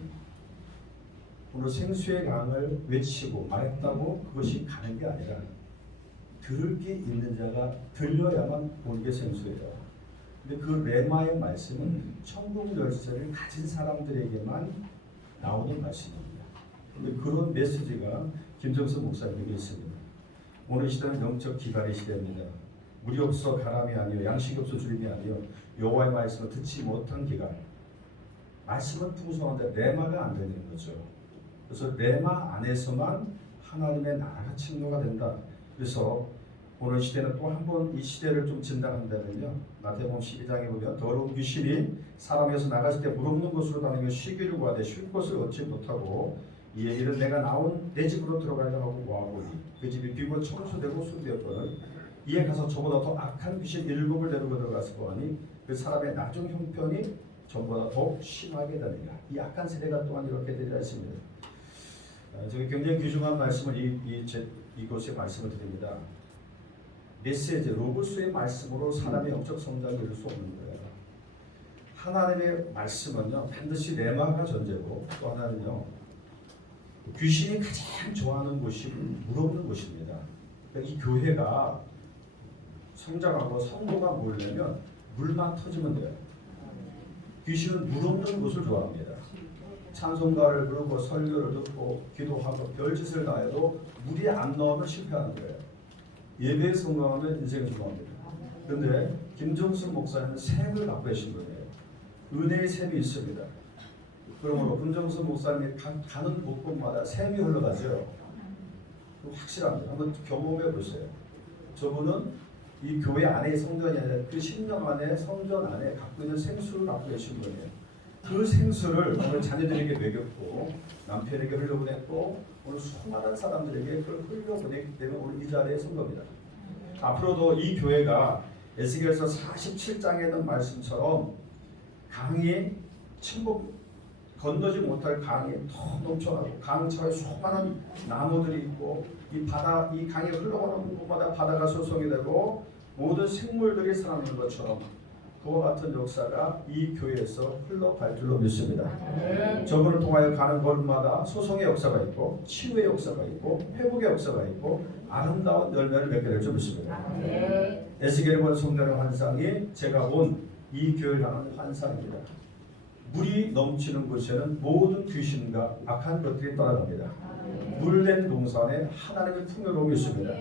오늘 생수의 강을 외치고 말했다고 그것이 가는 게 아니라 들을 게 있는 자가 들려야만 오는 게 생수예요. 근데 그 레마의 말씀은 천국 열쇠를 가진 사람들에게만 나오는 말씀입니다. 근데 그런 메시지가 김정수 목사님에게 있습니다. 오늘 시대는 영적 기다리 시대입니다. 물이 없어 가람이 아니요 양식이 없어 주림이 아니요 여호와의 말씀을 듣지 못한 기간. 말씀은 풍성한데 레마가 안 되는 거죠. 그래서 레마 안에서만 하나님의 나라가 침노가 된다. 그래서 오늘 시대는 또 한 번 이 시대를 좀 진단한다면요. 마태복음 12장에 보면 더러운 귀신이 사람에서 나갔을 때 물 없는 곳으로 다니며 쉬기를 구하되 쉴 곳을 얻지 못하고 이 얘기는 내가 나온 내 집으로 들어가려 하고 와보니 그 집이 비고 청소되고 수되었거늘 이에 가서 저보다 더 악한 귀신 7을 데리고 들어가서 보아니 그 사람의 나중 형편이 전보다 더욱 심하게 되느냐. 이 악한 세대가 또한 이렇게 되리라 했습니다. 저기 굉장히 귀중한 말씀을 이곳에 말씀을 드립니다. 메시지, 로고스의 말씀으로 사람의 영적 성장을 이룰 수 없는 거예요. 하나님의 말씀은요 반드시 레마가 전제고 또 하나는요 귀신이 가장 좋아하는 곳이 물 없는 곳입니다. 그러니까 이 교회가 성장하고 성도가 모이려면 물만 터지면 돼요. 귀신은 물 없는 곳을 좋아합니다. 찬송가를 부르고 설교를 듣고 기도하고 별짓을 다 해도 물이 안 나오면 실패하는 거예요. 예배에 성공하면 인생을 성공합니다. 그런데 김정수 목사님은 샘을 갖고 계신 거예요. 은혜의 샘이 있습니다. 그러므로 김정수 목사님이 가는 곳곳마다 샘이 흘러가죠. 확실합니다. 한번 경험해 보세요. 저분은 이 교회 안에 성전이 아니라 그 신령 안에 성전 안에 갖고 있는 생수를 갖고 계신 거예요. 그 생수를 오늘 자녀들에게 먹였고 남편에게 흘려보냈고 오늘 수많은 사람들에게 그걸 흘려보냈기 때문에 오늘 이 자리에 선 겁니다. 앞으로도 이 교회가 에스겔서 47장에 있는 말씀처럼 강이 침묵 건너지 못할 강이 더 넘쳐나고 강처에 수많은 나무들이 있고 이 강이 흘러가는 곳마다 바다가 소송이 되고 모든 생물들이 살아나는 것처럼 그와 같은 역사가 이 교회에서 흘러갈 줄로 믿습니다. 저분을 통하여 가는 곳마다 소송의 역사가 있고 치유의 역사가 있고 회복의 역사가 있고 아름다운 열매를 맺게 될 줄 믿습니다. 에스겔이 본 성전의 환상이 제가 온 이 교회를 향한 환상입니다. 물이 넘치는 곳에는 모든 귀신과 악한 것들이 떠나갑니다. 물된 동산에 하나님의 풍요로움이 있습니다.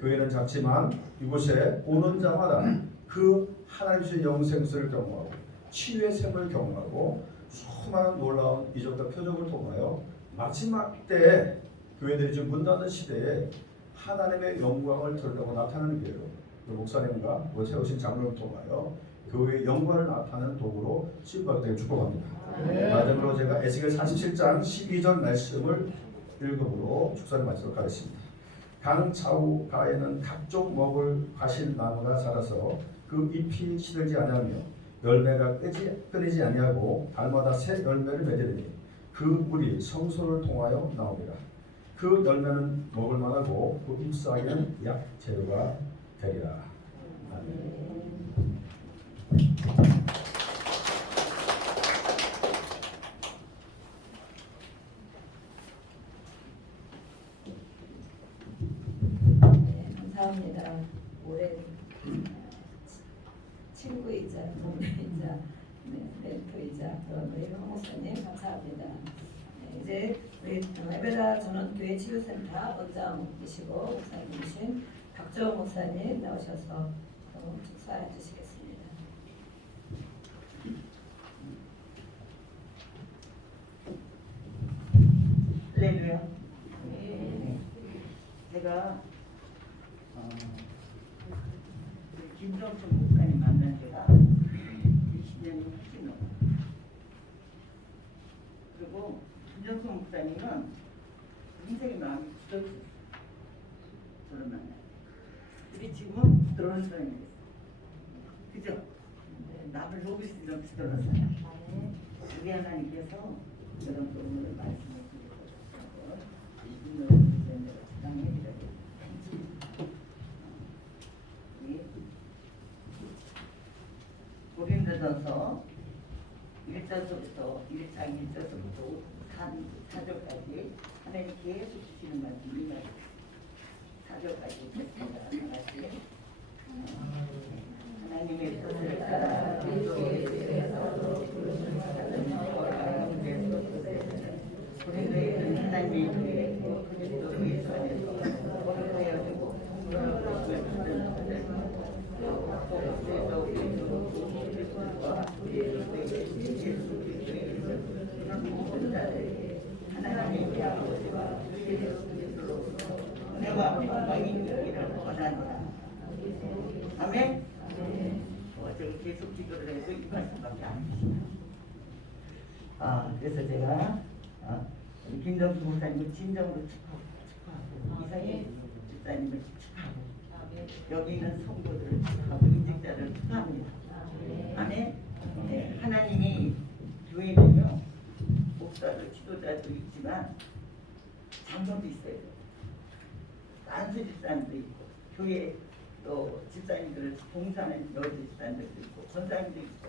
교회는 작지만 이곳에 오는 자마다 그 하나님의 영생수를 경험하고 치유의 샘을 경험하고 수많은 놀라운 이적과 표적을 통하여 마지막 때에 교회들이 지금 문 닫는 시대에 하나님의 영광을 드러내고 나타나는 교회로 목사님과 세우신 장로를 통하여 교회의 영광을 나타내는 도구로 쓰임받게 축복합니다. 마지막으로 제가 에스겔 47장 12절 말씀을 읽음으로 축사를 마치도록 하겠습니다. 강 좌우가에는 각종 먹을 과실 나무가 자라서 그 잎이 시들지 아니하며 열매가 끊이지 아니하고 달마다 새 열매를 맺으리니 그 물이 성소를 통하여 나옵니다. 그 열매는 먹을 만하고 그 잎사귀는 약 재료가 되리라. 아멘. 감사합니다. 올해 친구이자 동료이자 멘토이자 우리 황 목사님 감사합니다. 이제 우리 에베라 전원교회 치유센터 원장이시고 목사님이신 박주영 목사님 나오셔서 축사해 주시겠습니다. 할렐루야. 네. 제가 김정수 목사님 만난 지가 20년이 훨씬 넘어요. 그리고 김정수 목사님은 인생의 마음이 굳어졌어요. 저를 만나요. 우리 지금은 부드러운 사람이에요. 그죠? 남을 로비스 좀 부드러운 사람. 우리 하나님께서 여러분 오늘 말씀을 드리고 이분을 내가 주장해드려요. 고린도전서 1절서부터 1장 1절서부터 4절까지 하나님 계속 주시는 말씀이 4절까지 읽겠습니다. 같이 하나님의 뜻을 따라 고린도에는 하나님의 교회 그리스도 예수 안에서 거룩하여지고 하나님의 아버지와 예수 그리스도로 은혜와 평강이 있기를 원합니다. 아멘. 저기 계속 기도를 해도 이 말씀밖에 안 되시네요. 그래서 제가 우리 김정수 목사님을 진정으로 축하하고 이상희 집사님을 축하하고 여기 있는 성도들을 축하하고 인직자를 축하합니다. 아멘. 네, 하나님이 교회는요 목사도 지도자도 있지만 장로도 있어요. 안수 집사님도 있고 교회 또 집사님들을 봉사하는 여자 집사님들도 있고 권사님도 있고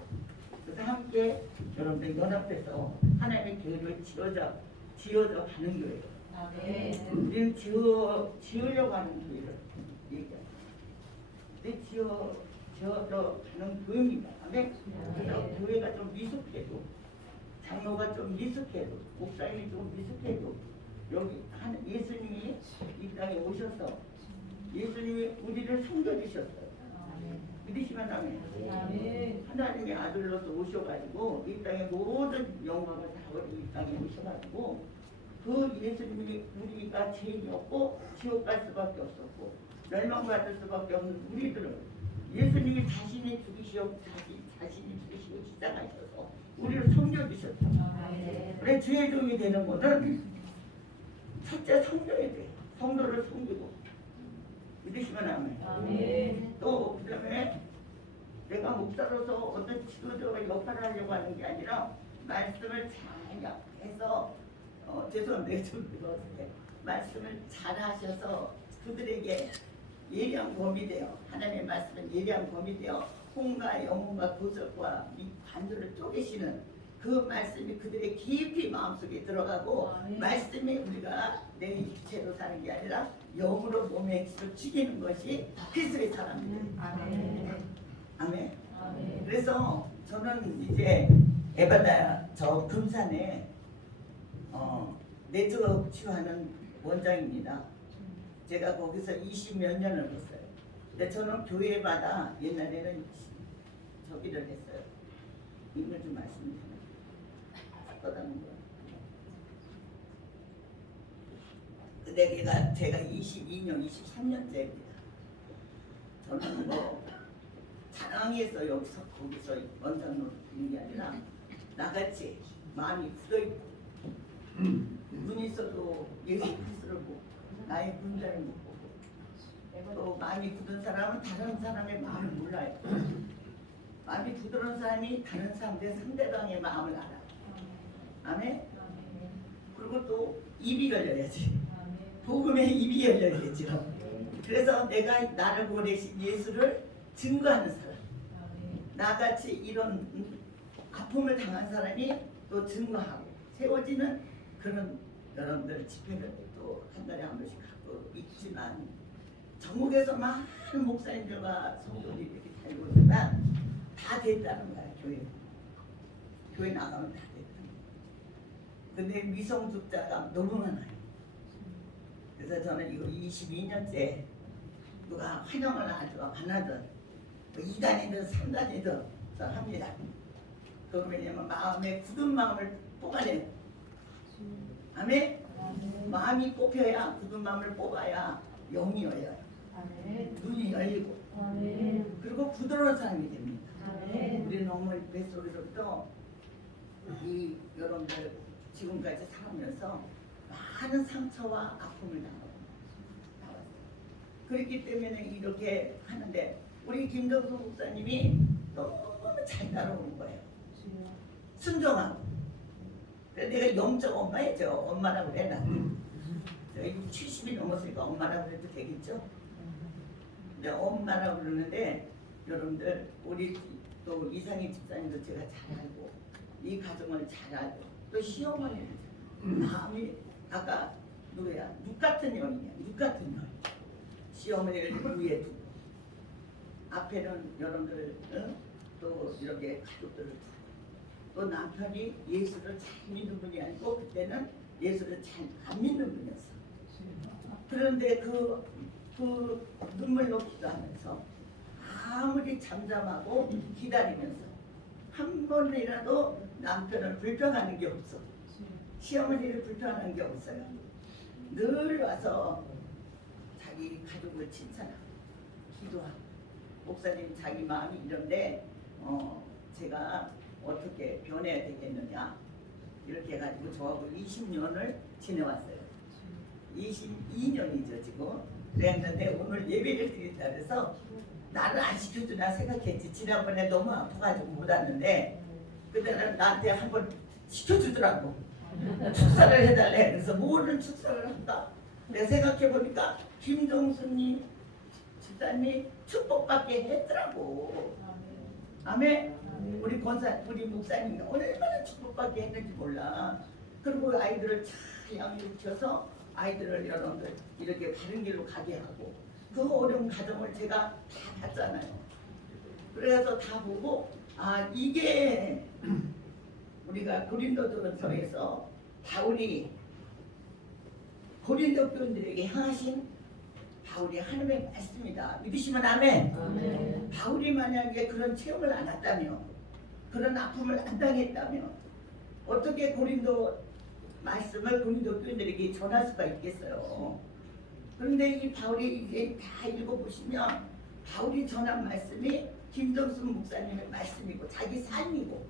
그래서 함께 여러분들 연합해서 하나님의 교회를 지어져 가는 교회예요. 우리는 지으려고 하는 교회를 얘기합니다. 근데 지어져 가는 교회입니다. 그래서 교회가 좀 미숙해도 장로가 좀 미숙해도 목사님이 좀 미숙해도 여기 예수님이 이 땅에 오셔서 예수님이 우리를 섬겨주셨어요. 믿으시면 아멘. 하나님의 아들로서 오셔가지고 이 땅에 모든 영광을 다 버리고 이 땅에 오셔가지고 그 예수님이 우리가 죄인이 없고 지옥 갈 수밖에 없었고 멸망받을 수밖에 없는 우리들을 예수님이 자신이 죽이시고 시작하셔서 우리를 섬겨주셨죠. 그래 주의 종이 되는 것은 첫째 섬겨야 돼. 성도를 섬기고 믿으시면 아멘. 또 그다음에 내가 목사로서 어떤 지도자의 역할을 하려고 하는 게 아니라 말씀을 잘 해서 죄송합니다. 좀 들어주세요. 말씀을 잘 하셔서 그들에게 예리한 검이 되어 하나님의 말씀은 예리한 검이 되어 혼과 영혼과 도적과 관절을 쪼개시는 그 말씀이 그들의 깊이 마음속에 들어가고 말씀이 우리가 내 육체로 사는 게 아니라 영으로 몸의 액수를 죽이는 것이 그리스도의 사람입니다. 아멘. 그래서 저는 이제 에바다 저 금산에 네트워크 치유하는 원장입니다. 제가 거기서 20몇 년을 했어요. 근데 저는 교회마다 옛날에는 저기를 했어요. 이걸 좀 말씀드리면 떠다는 거예요. 근데 제가 22년, 23년째입니다. 저는 뭐 자랑해서 여기서 거기서 원장으로 있는 게 아니라 나같이 마음이 굳어있고 눈이 있어도 예수 그리스도를 보고 나의 군자를 못 보고 또 마음이 굳은 사람은 다른 사람의 마음을 몰라요. 마음이 부드러운 사람이 다른 사람들의 상대방의 마음을 알아요. 아멘. 그리고 또 입이 열려야지. 복음의 입이 열려야죠. 그래서 내가 나를 보내신 예수를 증거하는 사람. 나같이 이런 아픔을 당한 사람이 또 증거하고 세워지는 그런 여러분들 집회를 또 한 달에 한 번씩 갖고 있지만 전국에서 많은 목사님들과 성도들이 이렇게 살고 있지만 다 됐다는 거야. 교회 나가면 다 됐다는 거야. 근데 미성숙자가 너무 많아요. 그래서 저는 이거 22년째 누가 환영을 아주 안 하든 뭐 2단이든 3단이든 합니다. 그 왜냐면 마음에 굳은 마음을 뽑아내요. 아멘. 마음이 뽑혀야 굳은 마음을 뽑아야 영이 열려요. 눈이 열리고 그리고 부드러운 사람이 됩니다. 우리 어머니 뱃속에서부터 이 여러분들 지금까지 살아오면서 많은 상처와 아픔을 나왔어요. 그렇기 때문에 이렇게 하는데 우리 김정수 목사님이 너무 잘 따라오는 거예요. 순종하고. 그래서 내가 영적 엄마였죠. 엄마라고 그래 나는. 제가 70이 넘었으니까 엄마라고 해도 되겠죠. 근데 엄마라고 그러는데 여러분들 우리 또 이상희 집사님도 제가 잘 알고 이 가정을 잘 알고 또 시어머니 마음이 아까 누구야? 묵 같은 년이야. 묵 같은 년. 시어머니를 위에 두고 앞에는 여러분들 또 이렇게 가족들을 두고 또 남편이 예수를 잘 믿는 분이 아니고 그때는 예수를 잘 안 믿는 분이었어. 그런데 그 눈물로 기도하면서 아무리 잠잠하고 기다리면서 한 번이라도 남편을 불평하는 게 없어. 시어머니를 불평하는 게 없어요. 늘 와서 자기 가족을 칭찬하고 기도하고 목사님 자기 마음이 이런데 제가 어떻게 변해야 되겠느냐 이렇게 해가지고 저하고 20년을 지내왔어요. 22년이죠 지금. 그랬는데 오늘 예배를 드린다 그래서 나를 안 시켜주나 생각했지. 지난번에 너무 아파가지고 못 왔는데 그때는 나한테 한번 시켜주더라고. 축사를 해달래. 그래서 뭐를 축사를 할까? 내가 생각해보니까 김정수님 집사님 축복받게 했더라고. 아멘. 우리 우리 목사님이 얼마나 축복받게 했는지 몰라. 그리고 아이들을 잘 양육시켜서 아이들을 여러분들 이렇게 바른 길로 가게 하고 그 어려운 가정을 제가 다 봤잖아요. 그래서 다 보고 이게 우리가 고린도전서에서 바울이 고린도 교인들에게 향하신 바울이 하나님의 말씀이다. 믿으시면 아멘. 바울이 만약에 그런 체험을 안 했다면 그런 아픔을 안 당했다면 어떻게 고린도 말씀을 고린도 교인들에게 전할 수가 있겠어요. 그런데 이 바울이 이제 다 읽어보시면 바울이 전한 말씀이 김정수 목사님의 말씀이고 자기 삶이고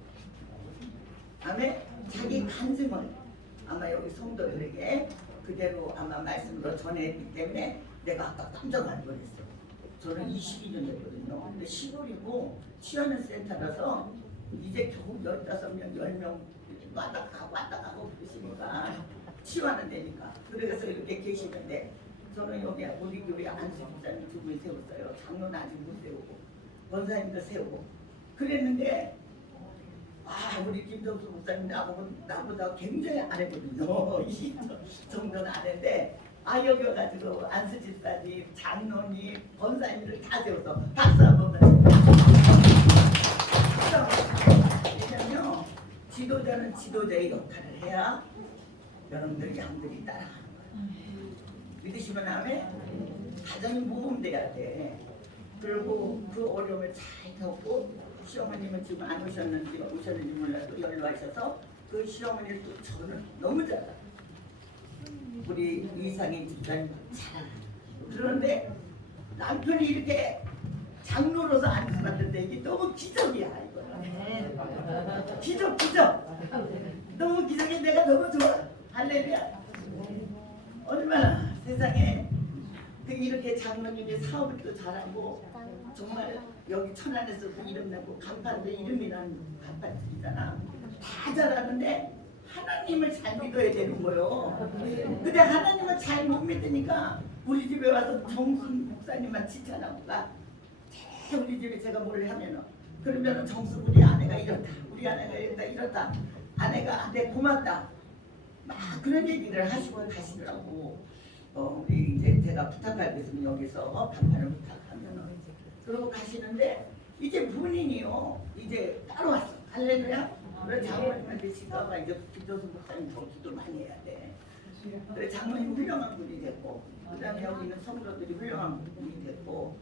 아멘. 자기 간증을 아마 여기 성도들에게 그대로 아마 말씀으로 전했기 때문에 내가 아까 깜짝 놀랐어. 저는 22년 됐거든요. 근데 시골이고 취하는 센터라서 이제 겨우 15명, 10명 왔다 가고 그러시니까 치유하는 데니까. 그래서 이렇게 계시는데 저는 여기 우리 교회 안수 집사님 두 분 세웠어요. 장로는 아직 못 세우고 권사님도 세우고 그랬는데 우리 김정수 목사님 나보다 굉장히 아래거든요. 이 정도는 아래인데 여기 와가지고 안수 집사님, 장로님, 권사님들 다 세워서 박수 한번 왜냐면 지도자는 지도자의 역할을 해야 여러분들 양들이 따라가는 거예요. 믿으시면 아멘. 가정이 모범돼야 돼. 그리고 그 어려움을 잘 겪고 시어머님은 지금 안 오셨는지 몰라도 연로하셔서 그 시어머니를 또 저는 너무 잘 알아요. 우리 이상희 집사님 잘 알아요. 그런데 남편이 이렇게 장로로서 안 살았는데 이게 너무 기적이야 이거. 기적. 너무 기적이 내가 너무 좋아. 할렐루야. 얼마나 세상에 이렇게 장로님이 사업을 또 잘하고 정말 여기 천안에서도 이름 나고 간판도 이름이 나는 간판들이잖아. 다 잘하는데 하나님을 잘 믿어야 되는 거요. 근데 하나님을 잘 못 믿으니까 우리 집에 와서 정순 목사님만 칭찬하고 가. 우리 집에 제가 뭘 하면은 그러면은 정순 우리 아내가 이렇다. 우리 아내가 이렇다. 아내가 고맙다. 막 그런 얘기를 하시고 가시더라고. 우리 이제 제가 부탁할 게 있으면 여기서 간판을 부탁하면은 그러고 가시는데 이제 본인이요 이제 따로 왔어. 할렐루야. 그래 장모님한테 시가가 이제 김도수 목사님 더 기도 많이 해야 돼. 그래 장모님 훌륭한 분이 됐고 그다음에 여기 있는 성도들이 훌륭한 분이 됐고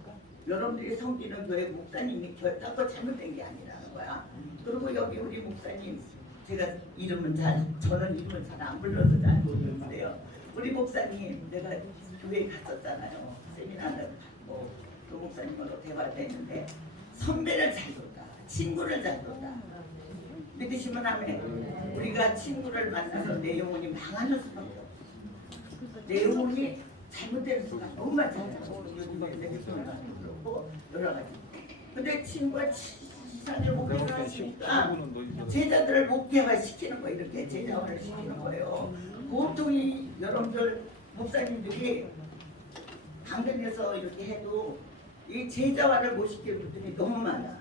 여러분들이 섬기는 교회 목사님이 결단코 잘못된 게 아니라는 거야. 그리고 여기 우리 목사님 제가 저는 이름을 잘 안 불러서 잘 모르는데요. 우리 목사님 내가 교회 갔었잖아요. 세미나를 받고 그 목사님하고 대화를 했는데 선배를 잘 뒀다. 친구를 잘 뒀다. 믿으시면 하면 우리가 친구를 만나서 내 영혼이 망하는 수밖에 없어. 내 영혼이 잘못될 수가 너무 많잖아요. 요즘에 내가 그렇고 여러 가지. 근데 친구가 시간을 목회하시니까 제자들을 목회화시키는 거 이렇게 제자화를 시키는 거예요. 보통 이 여러분들 목사님들이 강변에서 이렇게 해도 이 제자화를 못 시키는 분들이 너무 많아.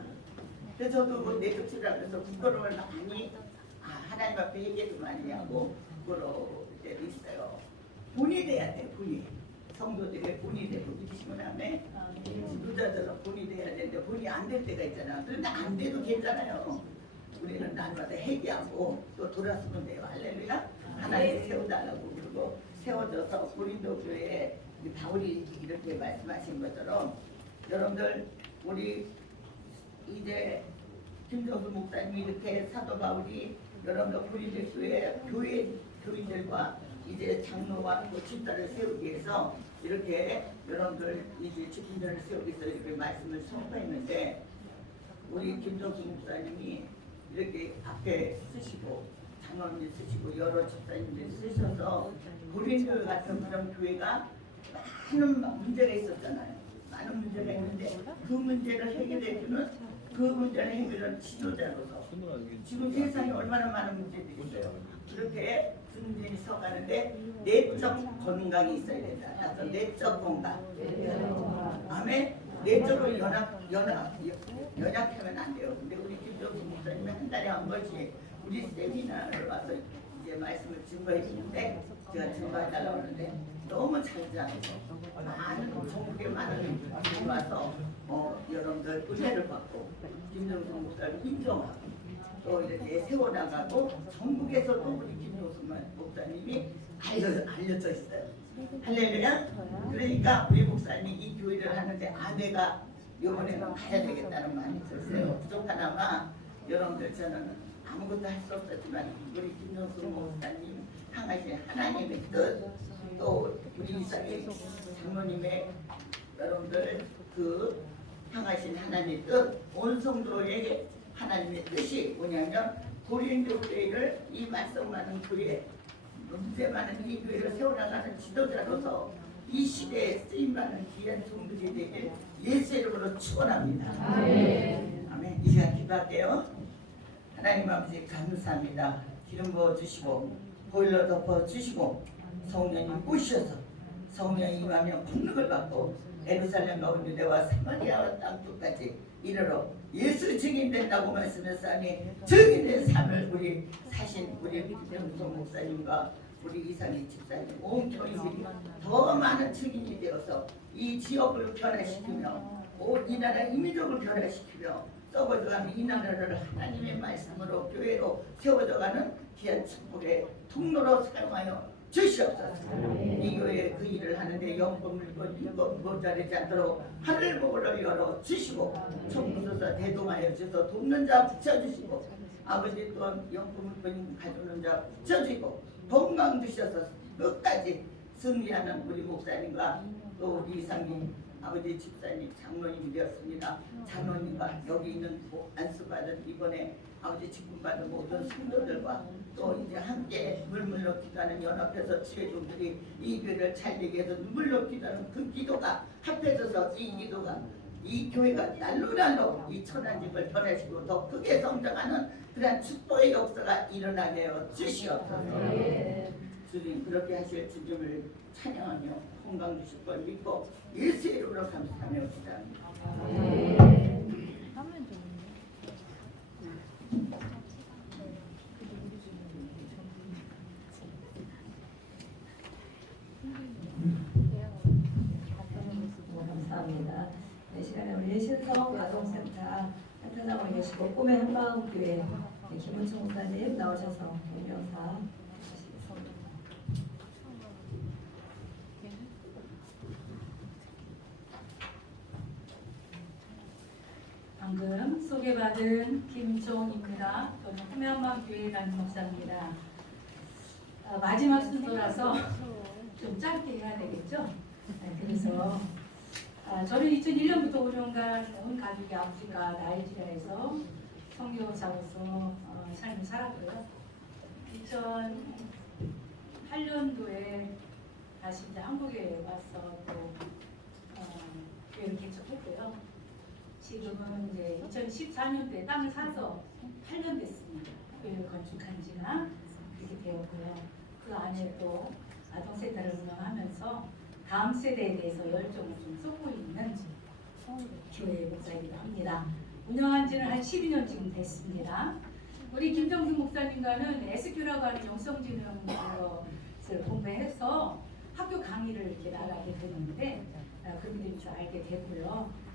그래서 저도 내쫓으라면서 부끄러움을 많이 하나님 앞에 얘기도 많이 하고 부끄러울 때도 있어요. 본이 돼야 돼, 본이. 성도들의 본이 되고 믿으시면 하면 지도자들은 본이 돼야 되는데 본이 안 될 때가 있잖아. 그런데 안 돼도 괜찮아요. 우리는 날마다 회개하고 또 돌아서면 돼요. 할렐루야. 하나님 세워달라고 그러고 세워져서 고린도 교회에 바울이 이렇게 말씀하신 것처럼 여러분들 우리 이제 김정수 목사님이 이렇게 사도 바울이 여러분들 고린도 교회 교인들과 이제 장로와 또 집사를 세우기 위해서 이렇게 여러분들 이제 집사를 세우기 위해서 이렇게 말씀을 선포했는데 우리 김정수 목사님이 이렇게 앞에 쓰시고 장로님 쓰시고 여러 집사님들 쓰셔서 고린도 같은 그런 교회가 많은 문제가 있었잖아요. 많은 문제가 있는데 그 문제를 해결해주는 그 문제를 해결하는 지도자로서 지금 세상에 얼마나 많은 문제들이 있어요. 그렇게 승진이 서가는데 내적 건강이 있어야 된다. 그래서 내적 건강. 아멘. 내적으로 연약하면 안 돼요. 근데 우리 김정수 목사님이 한 달에 한 번씩 우리 세미나를 와서 이제 말씀을 증거해 주는데 제가 증거해달라고 하는데 너무 잘하고 많은 전국에 많은 분들이 와서 여러분들 은혜를 받고 김정수 목사를 인정하고 또 이렇게 세워나가고 전국에서도 우리 김정수 목사님이 알려져 있어요. 할렐루야. 그러니까 우리 목사님이 이 교회를 하는데 내가 이번에는 가야 되겠다는 마음이 들었어요. 부족하나마 여러분들 저는 아무것도 할 수 없었지만 우리 김정수 목사님 향하신 하나님의 뜻 또 우리 이사의 장로님의 여러분들 그 향하신 하나님의 뜻 온 성도에게 하나님의 뜻이 뭐냐면 고린도 교회를 이 말씀 많은 교회 문제 많은 이 교회를 세워나가는 지도자로서 이 시대에 쓰임받는 귀한 종들이 되길 예수 이름으로 축원합니다. 아멘. 이 시간 기도할게요. 하나님 아버지 감사합니다. 기름 부어주시고 보일러 덮어주시고 성령님 오셔서 성령이 임하며 권능을 받고 예루살렘과 유대와 사마리아와 땅끝까지 이르러 예수 증인된다고 말씀했사니 증인된 삶을 우리 사신 우리 김정수 목사님과 우리 이상희 집사님 온 교인들이 더 많은 증인이 되어서 이 지역을 변화시키며 이 나라 이민족을 변화시키며 썩어져가는 이 나라를 하나님의 말씀으로 교회로 세워져가는 귀한 축복의 통로로 사용하여 주시옵소서. 이 교회에 그 일을 하는데 영범을 모자르지 않도록 하늘복을 열어 주시고 천국에서 대동하여 주셔서 돕는 자 붙여주시고 아버지 또한 영범을 가져오는 자 붙여주시고 건강 주셔서 끝까지 승리하는 우리 목사님과 또 우리 이상님 아버지 집사님 장로님이 되었습니다. 장로님과 여기 있는 안수받은 이번에 아버지 직분받은 모든 성도들과 또 이제 함께 물물로 기도하는 연합해서 지혜종들이 이 교회를 살리기 위해서 눈물로 기도하는 그 기도가 합해져서 이 기도가 이 교회가 날로 이 천안집을 변화시키고 더 크게 성장하는 그런 축복의 역사가 일어나게 하여 주시옵소서. 주님 그렇게 하실 주님을 찬양하며 건강 주실 걸 믿고 예수 이름으로 감사하며 기도합니다. 감사합니다. 이 시간에 우리 신성 가정센터 센터장으로 계시고 꿈의 한마음교회 김은총 목사님 나오셔서 동명사 하시겠습니다. 방금 소개받은 김종입니다. 저는 후면만교회 담임 목사입니다. 마지막 순서라서 좀 짧게 해야 되겠죠? 네, 그래서 저는 2001년부터 5년간 온 가족이 아프리카 나이지리아에서 선교사로서 삶을 살았고요. 2008년도에 다시 이제 한국에 와서 또 교회를 개척했고요. 지금은 이제 2014년도에 땅을 사서 8년 됐습니다. 교회를 건축한 지가 그렇게 되었고요. 그 안에 또 아동센터를 운영하면서 다음 세대에 대해서 열정을 좀 쏟고 있는 교회 목사이기도 합니다. 운영한 지는 한 12년쯤 됐습니다. 우리 김정숙 목사님과는 SQ라고 하는 영성지능 것을 공부해서 학교 강의를 이렇게 나가게 되는데 그분들이 좀 알게 되고요.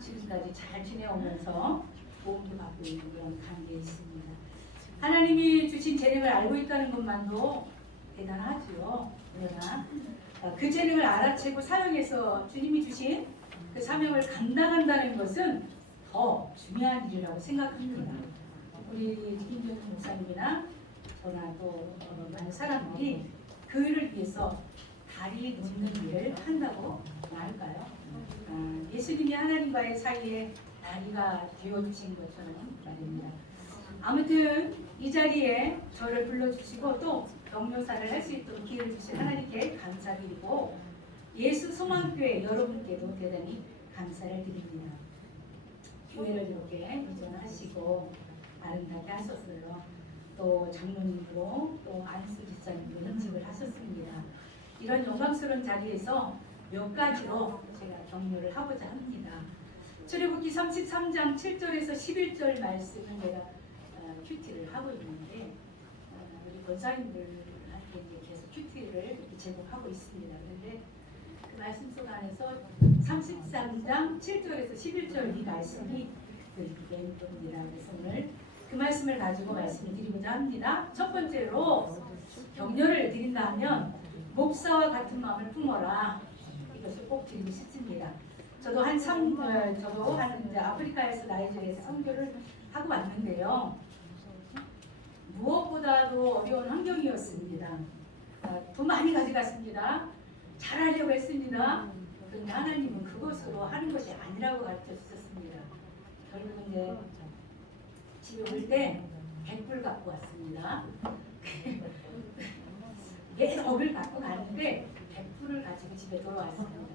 지금까지 잘 지내오면서 도움도 받고 있는 그런 관계에 있습니다. 하나님이 주신 재능을 알고 있다는 것만도 대단하죠. 그러나 그 재능을 알아채고 사용해서 주님이 주신 그 사명을 감당한다는 것은 더 중요한 일이라고 생각합니다. 우리 김정숙 목사님이나 저나 또 많은 사람들이 그 일을 위해서 다리 놓는 일을 한다고 말할까요? 예수님이 하나님과의 사이에 다리가 되어주신 것처럼 말입니다. 아무튼 이 자리에 저를 불러주시고 또 격려사를 할 수 있도록 기회를 주신 하나님께 감사드리고 예수 소망교회 여러분께도 대단히 감사를 드립니다. 교회를 이렇게 이전하시고 아름답게 하셨어요. 또 장로님으로 또 안수 집사님으로 현직을 하셨습니다. 이런 영광스러운 자리에서 몇 가지로 제가 격려를 하고자 합니다. 출애굽기 33장 7절에서 11절 말씀을 제가 큐티를 하고 있는데 우리 권사님들한테 계속 큐티를 이렇게 제공하고 있습니다. 그런데 그 말씀 속 안에서 33장 7절에서 11절 이 말씀이 메인입니다. 그래서 오늘 그 말씀을 가지고 말씀을 드리고자 합니다. 첫 번째로 격려를 드린다면 목사와 같은 마음을 품어라. 이것을 꼭 드리고 싶습니다. 저도 한 이제 아프리카에서 나이지리아에서 선교를 하고 왔는데요. 무엇보다도 어려운 환경이었습니다. 돈 많이 가져갔습니다. 잘하려고 했습니다. 그런데 하나님은 그것으로 하는 것이 아니라고 가르쳐 주셨습니다. 결국 이제 집에 올 때 100불 갖고 왔습니다. 매덕을 갖고 가는데 100불을 가지고 집에 돌아왔습니다.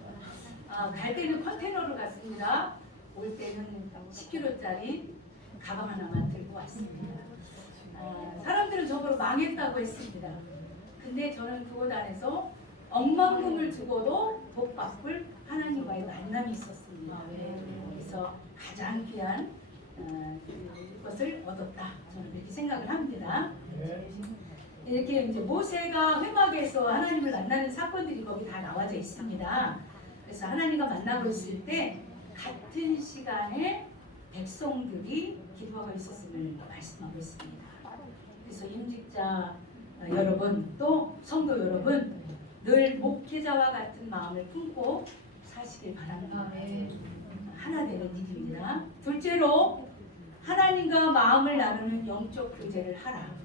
갈 때는 컨테이너로 갔습니다. 올 때는 10kg짜리 가방 하나만 들고 왔습니다. 사람들은 저보고 망했다고 했습니다. 근데 저는 그곳 안에서 억만금을 주고도 복 받을 하나님과의 만남이 있었습니다. 그래서 가장 귀한 것을 얻었다. 저는 그렇게 생각을 합니다. 이렇게 이제 모세가 회막에서 하나님을 만나는 사건들이 거기 다 나와져 있습니다. 그래서 하나님과 만나고 있을 때 같은 시간에 백성들이 기도하고 있었음을 말씀하고 있습니다. 그래서 임직자 여러분 또 성도 여러분 늘 목회자와 같은 마음을 품고 사시길 바랍니다. 하나 되는 일입니다. 둘째로 하나님과 마음을 나누는 영적 교제를 하라.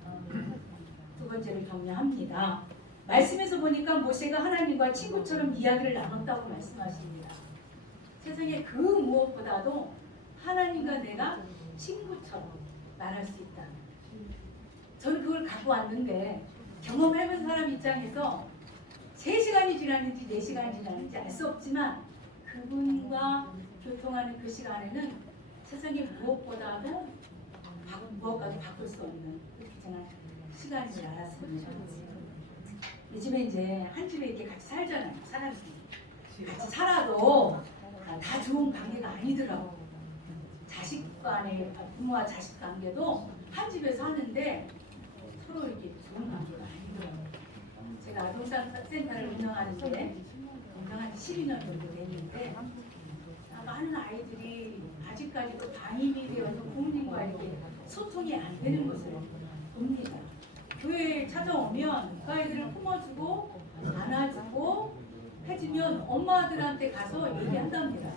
두 번째로 격려합니다. 말씀에서 보니까 모세가 하나님과 친구처럼 이야기를 나눴다고 말씀하십니다. 세상에 그 무엇보다도 하나님과 내가 친구처럼 말할 수 있다. 저는 그걸 갖고 왔는데 경험해본 사람 입장에서 3시간이 지났는지 4시간이 지났는지 알 수 없지만 그분과 교통하는 그 시간에는 세상에 무엇보다도 무엇까지 바꿀 수 없는 그 귀중한 시간인 줄 알았습니다. 요즘에 이제 한 집에 이렇게 같이 살잖아요. 사람들이 같이 살아도 다 좋은 관계가 아니더라고. 자식 간의 부모와 자식 관계도 한 집에서 하는데 서로 이렇게 좋은 관계가 아니더라고요. 제가 아동센터를 운영하는데 한 12년 정도 됐는데 많은 아이들이 아직까지도 방임이 되어서 부모님과 이렇게 소통이 안 되는 것을 봅니다. 교회에 찾아오면 그 아이들을 품어주고 안아주고 해주면 엄마들한테 가서 얘기한답니다.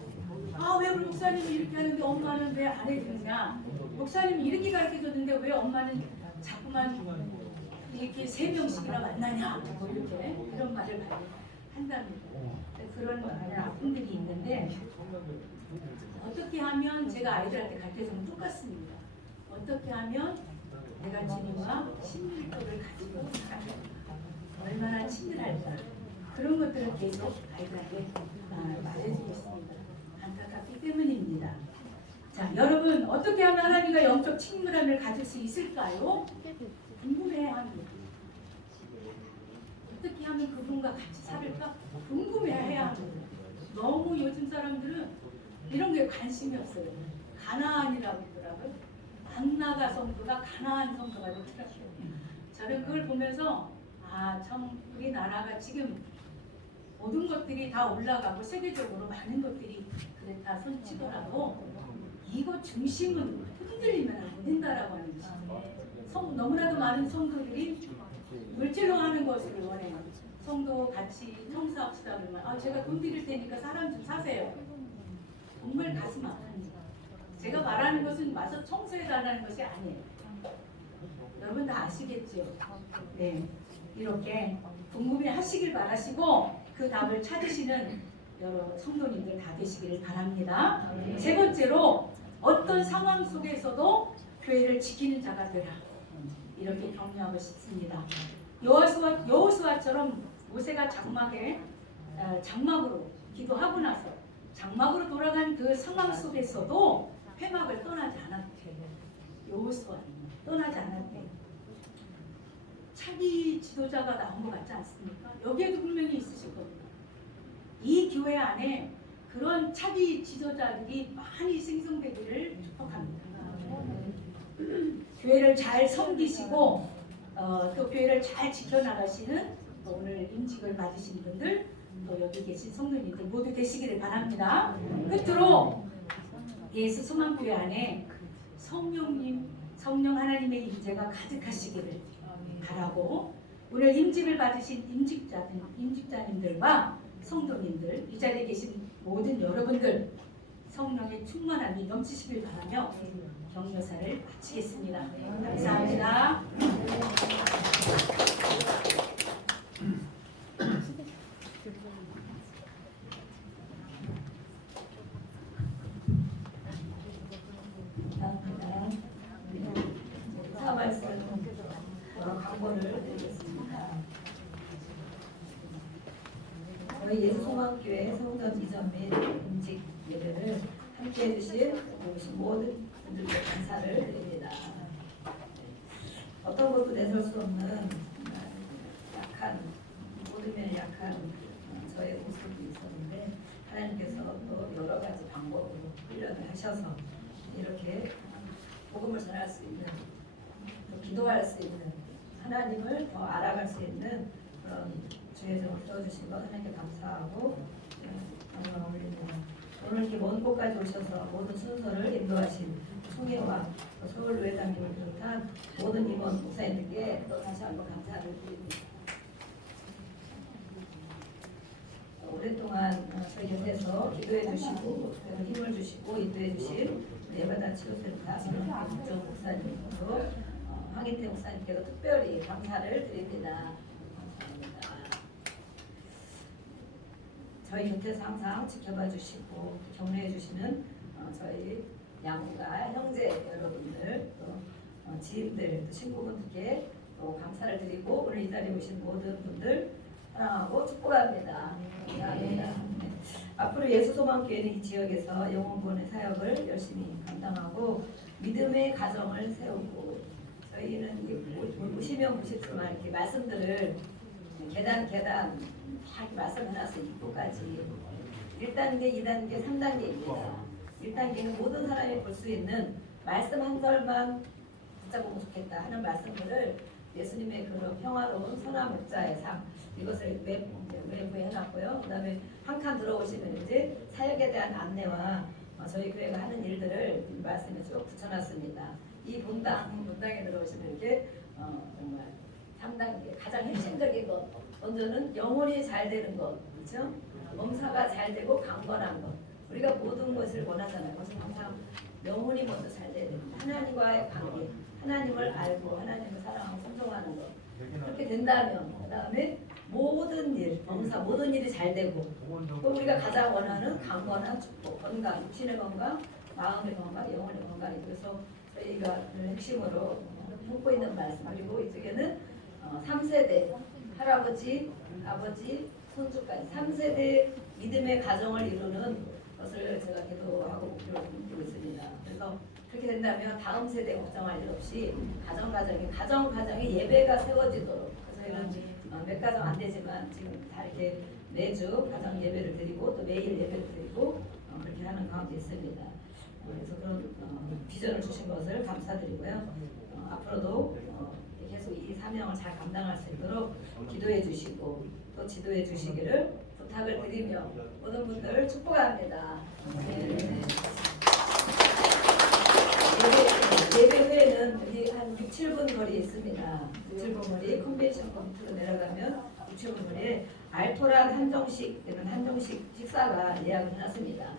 아, 왜 우리 목사님이 이렇게 하는데 엄마는 왜 안 해주느냐? 목사님이 이렇게 가르쳐줬는데 왜 엄마는 자꾸만 이렇게 3명씩이나 만나냐? 뭐 이렇게 그런 말을 많이 한답니다. 그런 아픔들이 있는데 어떻게 하면 제가 아이들한테 가르쳐주면 똑같습니다. 어떻게 하면 내가 주님과 친밀도를 가지고 살아갈까? 얼마나 친밀할까? 그런 것들을 계속 아이들한테 말해주고 있습니다. 안타깝기 때문입니다. 자, 여러분 어떻게 하면 하나님과 영적 친밀함을 가질 수 있을까요? 궁금해야 합니다. 어떻게 하면 그분과 같이 살을까? 궁금해야 합니다. 너무 요즘 사람들은 이런 게 관심이 없어요. 가나안이라고 그러더라고요. 안나가 성도가 가나안 성도가 그렇더라고요. 저는 그걸 보면서 참 우리나라가 지금 모든 것들이 다 올라가고 세계적으로 많은 것들이 그렇다 손치더라도 이거 중심은 흔들리면 안 된다라고 하는 것이죠. 너무나도 많은 성도들이 물질로 하는 것을 원해요. 성도 같이 청소합시다 그러면 제가 돈 드릴 테니까 사람 좀 사세요. 정말 가슴 아픕니다. 제가 말하는 것은 와서 청소해달라는 것이 아니에요. 여러분 다 아시겠죠? 네, 이렇게 궁금해 하시길 바라시고 그 답을 찾으시는 여러 성도님들 다 되시기를 바랍니다. 세 번째로 어떤 상황 속에서도 교회를 지키는 자가 되라. 이렇게 격려하고 싶습니다. 여호수아처럼 모세가 장막으로 기도하고 나서 장막으로 돌아간 그 상황 속에서도 회막을 떠나지 않았대요. 여호수아는 떠나지 않았대요. 차기 지도자가 나온 것 같지 않습니까? 여기에도 분명히 있으실 겁니다. 이 교회 안에 그런 차기 지도자들이 많이 생성되기를 축복합니다. 교회를 잘 섬기시고 또 교회를 잘 지켜나가시는 오늘 임직을 받으신 분들 또 여기 계신 성도님들 모두 되시기를 바랍니다. 끝으로 예수 소망교회 안에 성령 하나님의 임재가 가득하시기를 바라고 오늘 임직을 받으신 임직자님들과 성도님들 이 자리에 계신 모든 여러분들 성령의 충만함이 넘치시길 바라며 격려사를 마치겠습니다. 감사합니다. 광고를 드리겠습니다. 저희 예수소망교회 성전 이전 및 임직 예배를 함께해 주신 모든 분들께 감사를 드립니다. 어떤 것도 내설 수 없는 약한, 모든 면이 약한 저의 모습이 있었는데 하나님께서 또 여러 가지 방법으로 훈련을 하셔서 이렇게 복음을 전할 수 있는, 또 기도할 수 있는, 하나님을 더 알아갈 수 있는 그런 주의 점을 주어주신 것 하나님께 감사하고 영광 올립니다. 오늘 이렇게 먼 곳까지 오셔서 모든 순서를 인도하신 총회와 서울외장님을 비롯한 모든 임원 목사님들께 또 다시 한번 감사를 드립니다. 오랫동안 저희 곁에서 기도해 주시고 힘을 주시고 인도해 주신 예배단 치료센터 김정 목사님도 황인태 목사님께도 특별히 감사를 드립니다. 감사합니다. 저희 곁에서 항상 지켜봐 주시고 격려해 주시는 저희 양가 형제 여러분들 또 지인들 또 친구분들께 또 감사를 드리고 오늘 이 자리에 오신 모든 분들 사랑하고 축복합니다. 감사합니다. 네. 앞으로 예수소망교회는 이 지역에서 영혼구원의 사역을 열심히 감당하고 믿음의 가정을 세우고 저희는 무시면 무시지만 이렇게 말씀들을 계단 다 말씀해놨어요. 입구까지 1단계, 2단계, 3단계입니다. 1단계는 모든 사람이 볼 수 있는 말씀 한 절만 붙잡으면 좋겠다 하는 말씀들을 예수님의 그런 평화로운 선한 목자의 삶 이것을 외부에 해놨고요. 그 다음에 한 칸 들어오시면 이제 사역에 대한 안내와 저희 교회가 하는 일들을 말씀에 쭉 붙여놨습니다. 이 본당에 들어오시면 이렇게 정말 3단계 가장 핵심적인 것 먼저는 영혼이 잘 되는 것, 그렇죠? 몸사가 잘 되고 강건한 것. 우리가 모든 것을 원하잖아요. 그래서 항상 영혼이 먼저 잘 돼야 됩니다. 하나님과의 관계, 하나님을 알고 하나님을 사랑하고 순종하는 것. 그렇게 된다면 그 다음에 모든 일, 범사 모든 일이 잘 되고 또 우리가 가장 원하는 강건한 축복, 건강, 육신의 건강, 마음의 건강, 영혼의 건강이 그래서 저희가 핵심으로 품고 있는 말씀 그리고 이쪽에는 3세대 할아버지, 아버지, 손주까지 3세대 믿음의 가정을 이루는 것을 제가 기도하고 목표로 품고 있습니다. 그래서 그렇게 된다면 다음 세대 걱정할 일 없이 가정이 예배가 세워지도록 그래서 이런 몇 가정 안 되지만 지금 다 이렇게 매주 가정 예배를 드리고 또 매일 예배를 드리고 그렇게 하는 가운데 있습니다. 그래서 그런 비전을 주신 것을 감사드리고요. 앞으로도 계속 이 사명을 잘 감당할 수 있도록 기도해 주시고 또 지도해 주시기를 부탁을 드리며 모든 분들을 축복합니다. 네. 예배 후에는 여기 한 6, 7분 거리에 있습니다. 6, 7분 거리 컨벤션 건투로 내려가면 6, 7분 거리에 알토란 한정식 식사가 예약해놨습니다. 다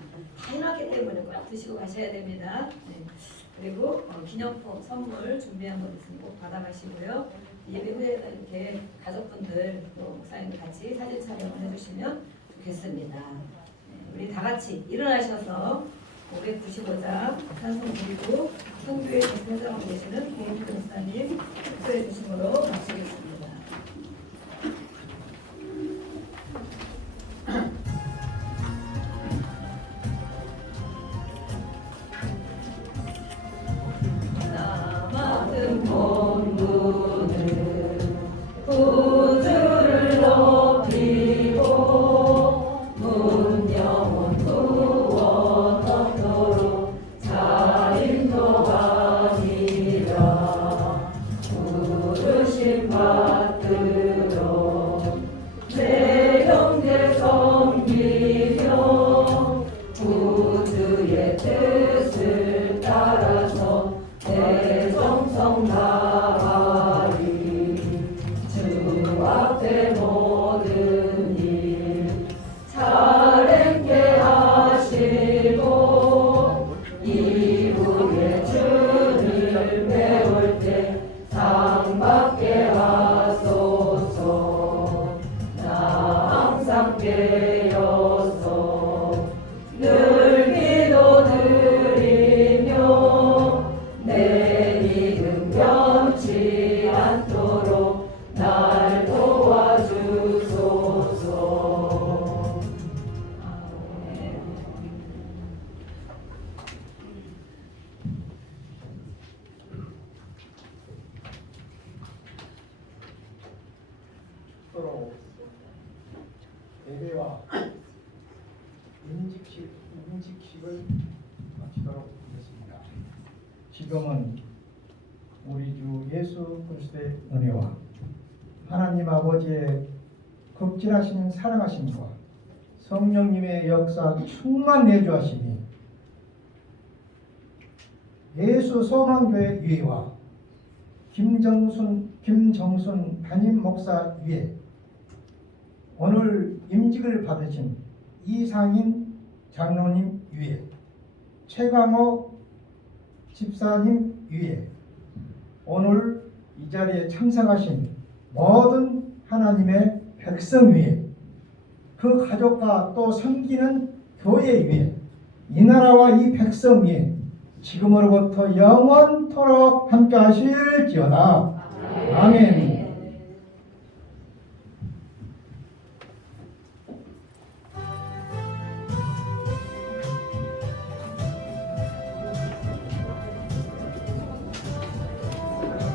해놨기 때문에 꼭 드시고 가셔야 됩니다. 네. 그리고 기념품 선물 준비한 것 있으면 꼭 받아가시고요. 예배 후에는 이렇게 가족분들 또 목사님들 같이 사진 촬영을 해주시면 좋겠습니다. 네. 우리 다 같이 일어나셔서 595장 찬송 드리고 성교회 대표장으로 계시는 고은표 목사님 축도해 주심으로 마치겠습니다. 나 맡은 본분은 구주를 높이고 문 영혼 구원 얻도록 자인도가 아니라 부르심 받들어 내 형제 섬기며 구주의 뜻을 따라서 내 정성 다하리 주 앞에 모든 일 잘 행케 하시고 이후에 주를 배울 때 상 받게 하소서. 나 항상 깨어서 늘 기도드리며 내 믿음 변치 않도록 날 도와주소서. 아멘. 서로 예배와 인직식을 마치도록 하겠습니다. 지금은 우리 주 예수 그리스도의 은혜와 하나님 아버지의 극진하신 사랑하심과 성령님의 역사 충만 내주하심이 예수 소망교회 위에와 김정순 담임 목사 위에 오늘 임직을 받으신 이상인 장로님 위에 최강호 집사님 위에 오늘 이 자리에 참석하신 모든 하나님의 백성 위에 그 가족과 또 섬기는 교회 위에 이 나라와 이 백성 위에 지금으로부터 영원토록 함께 하실지어다. 아멘.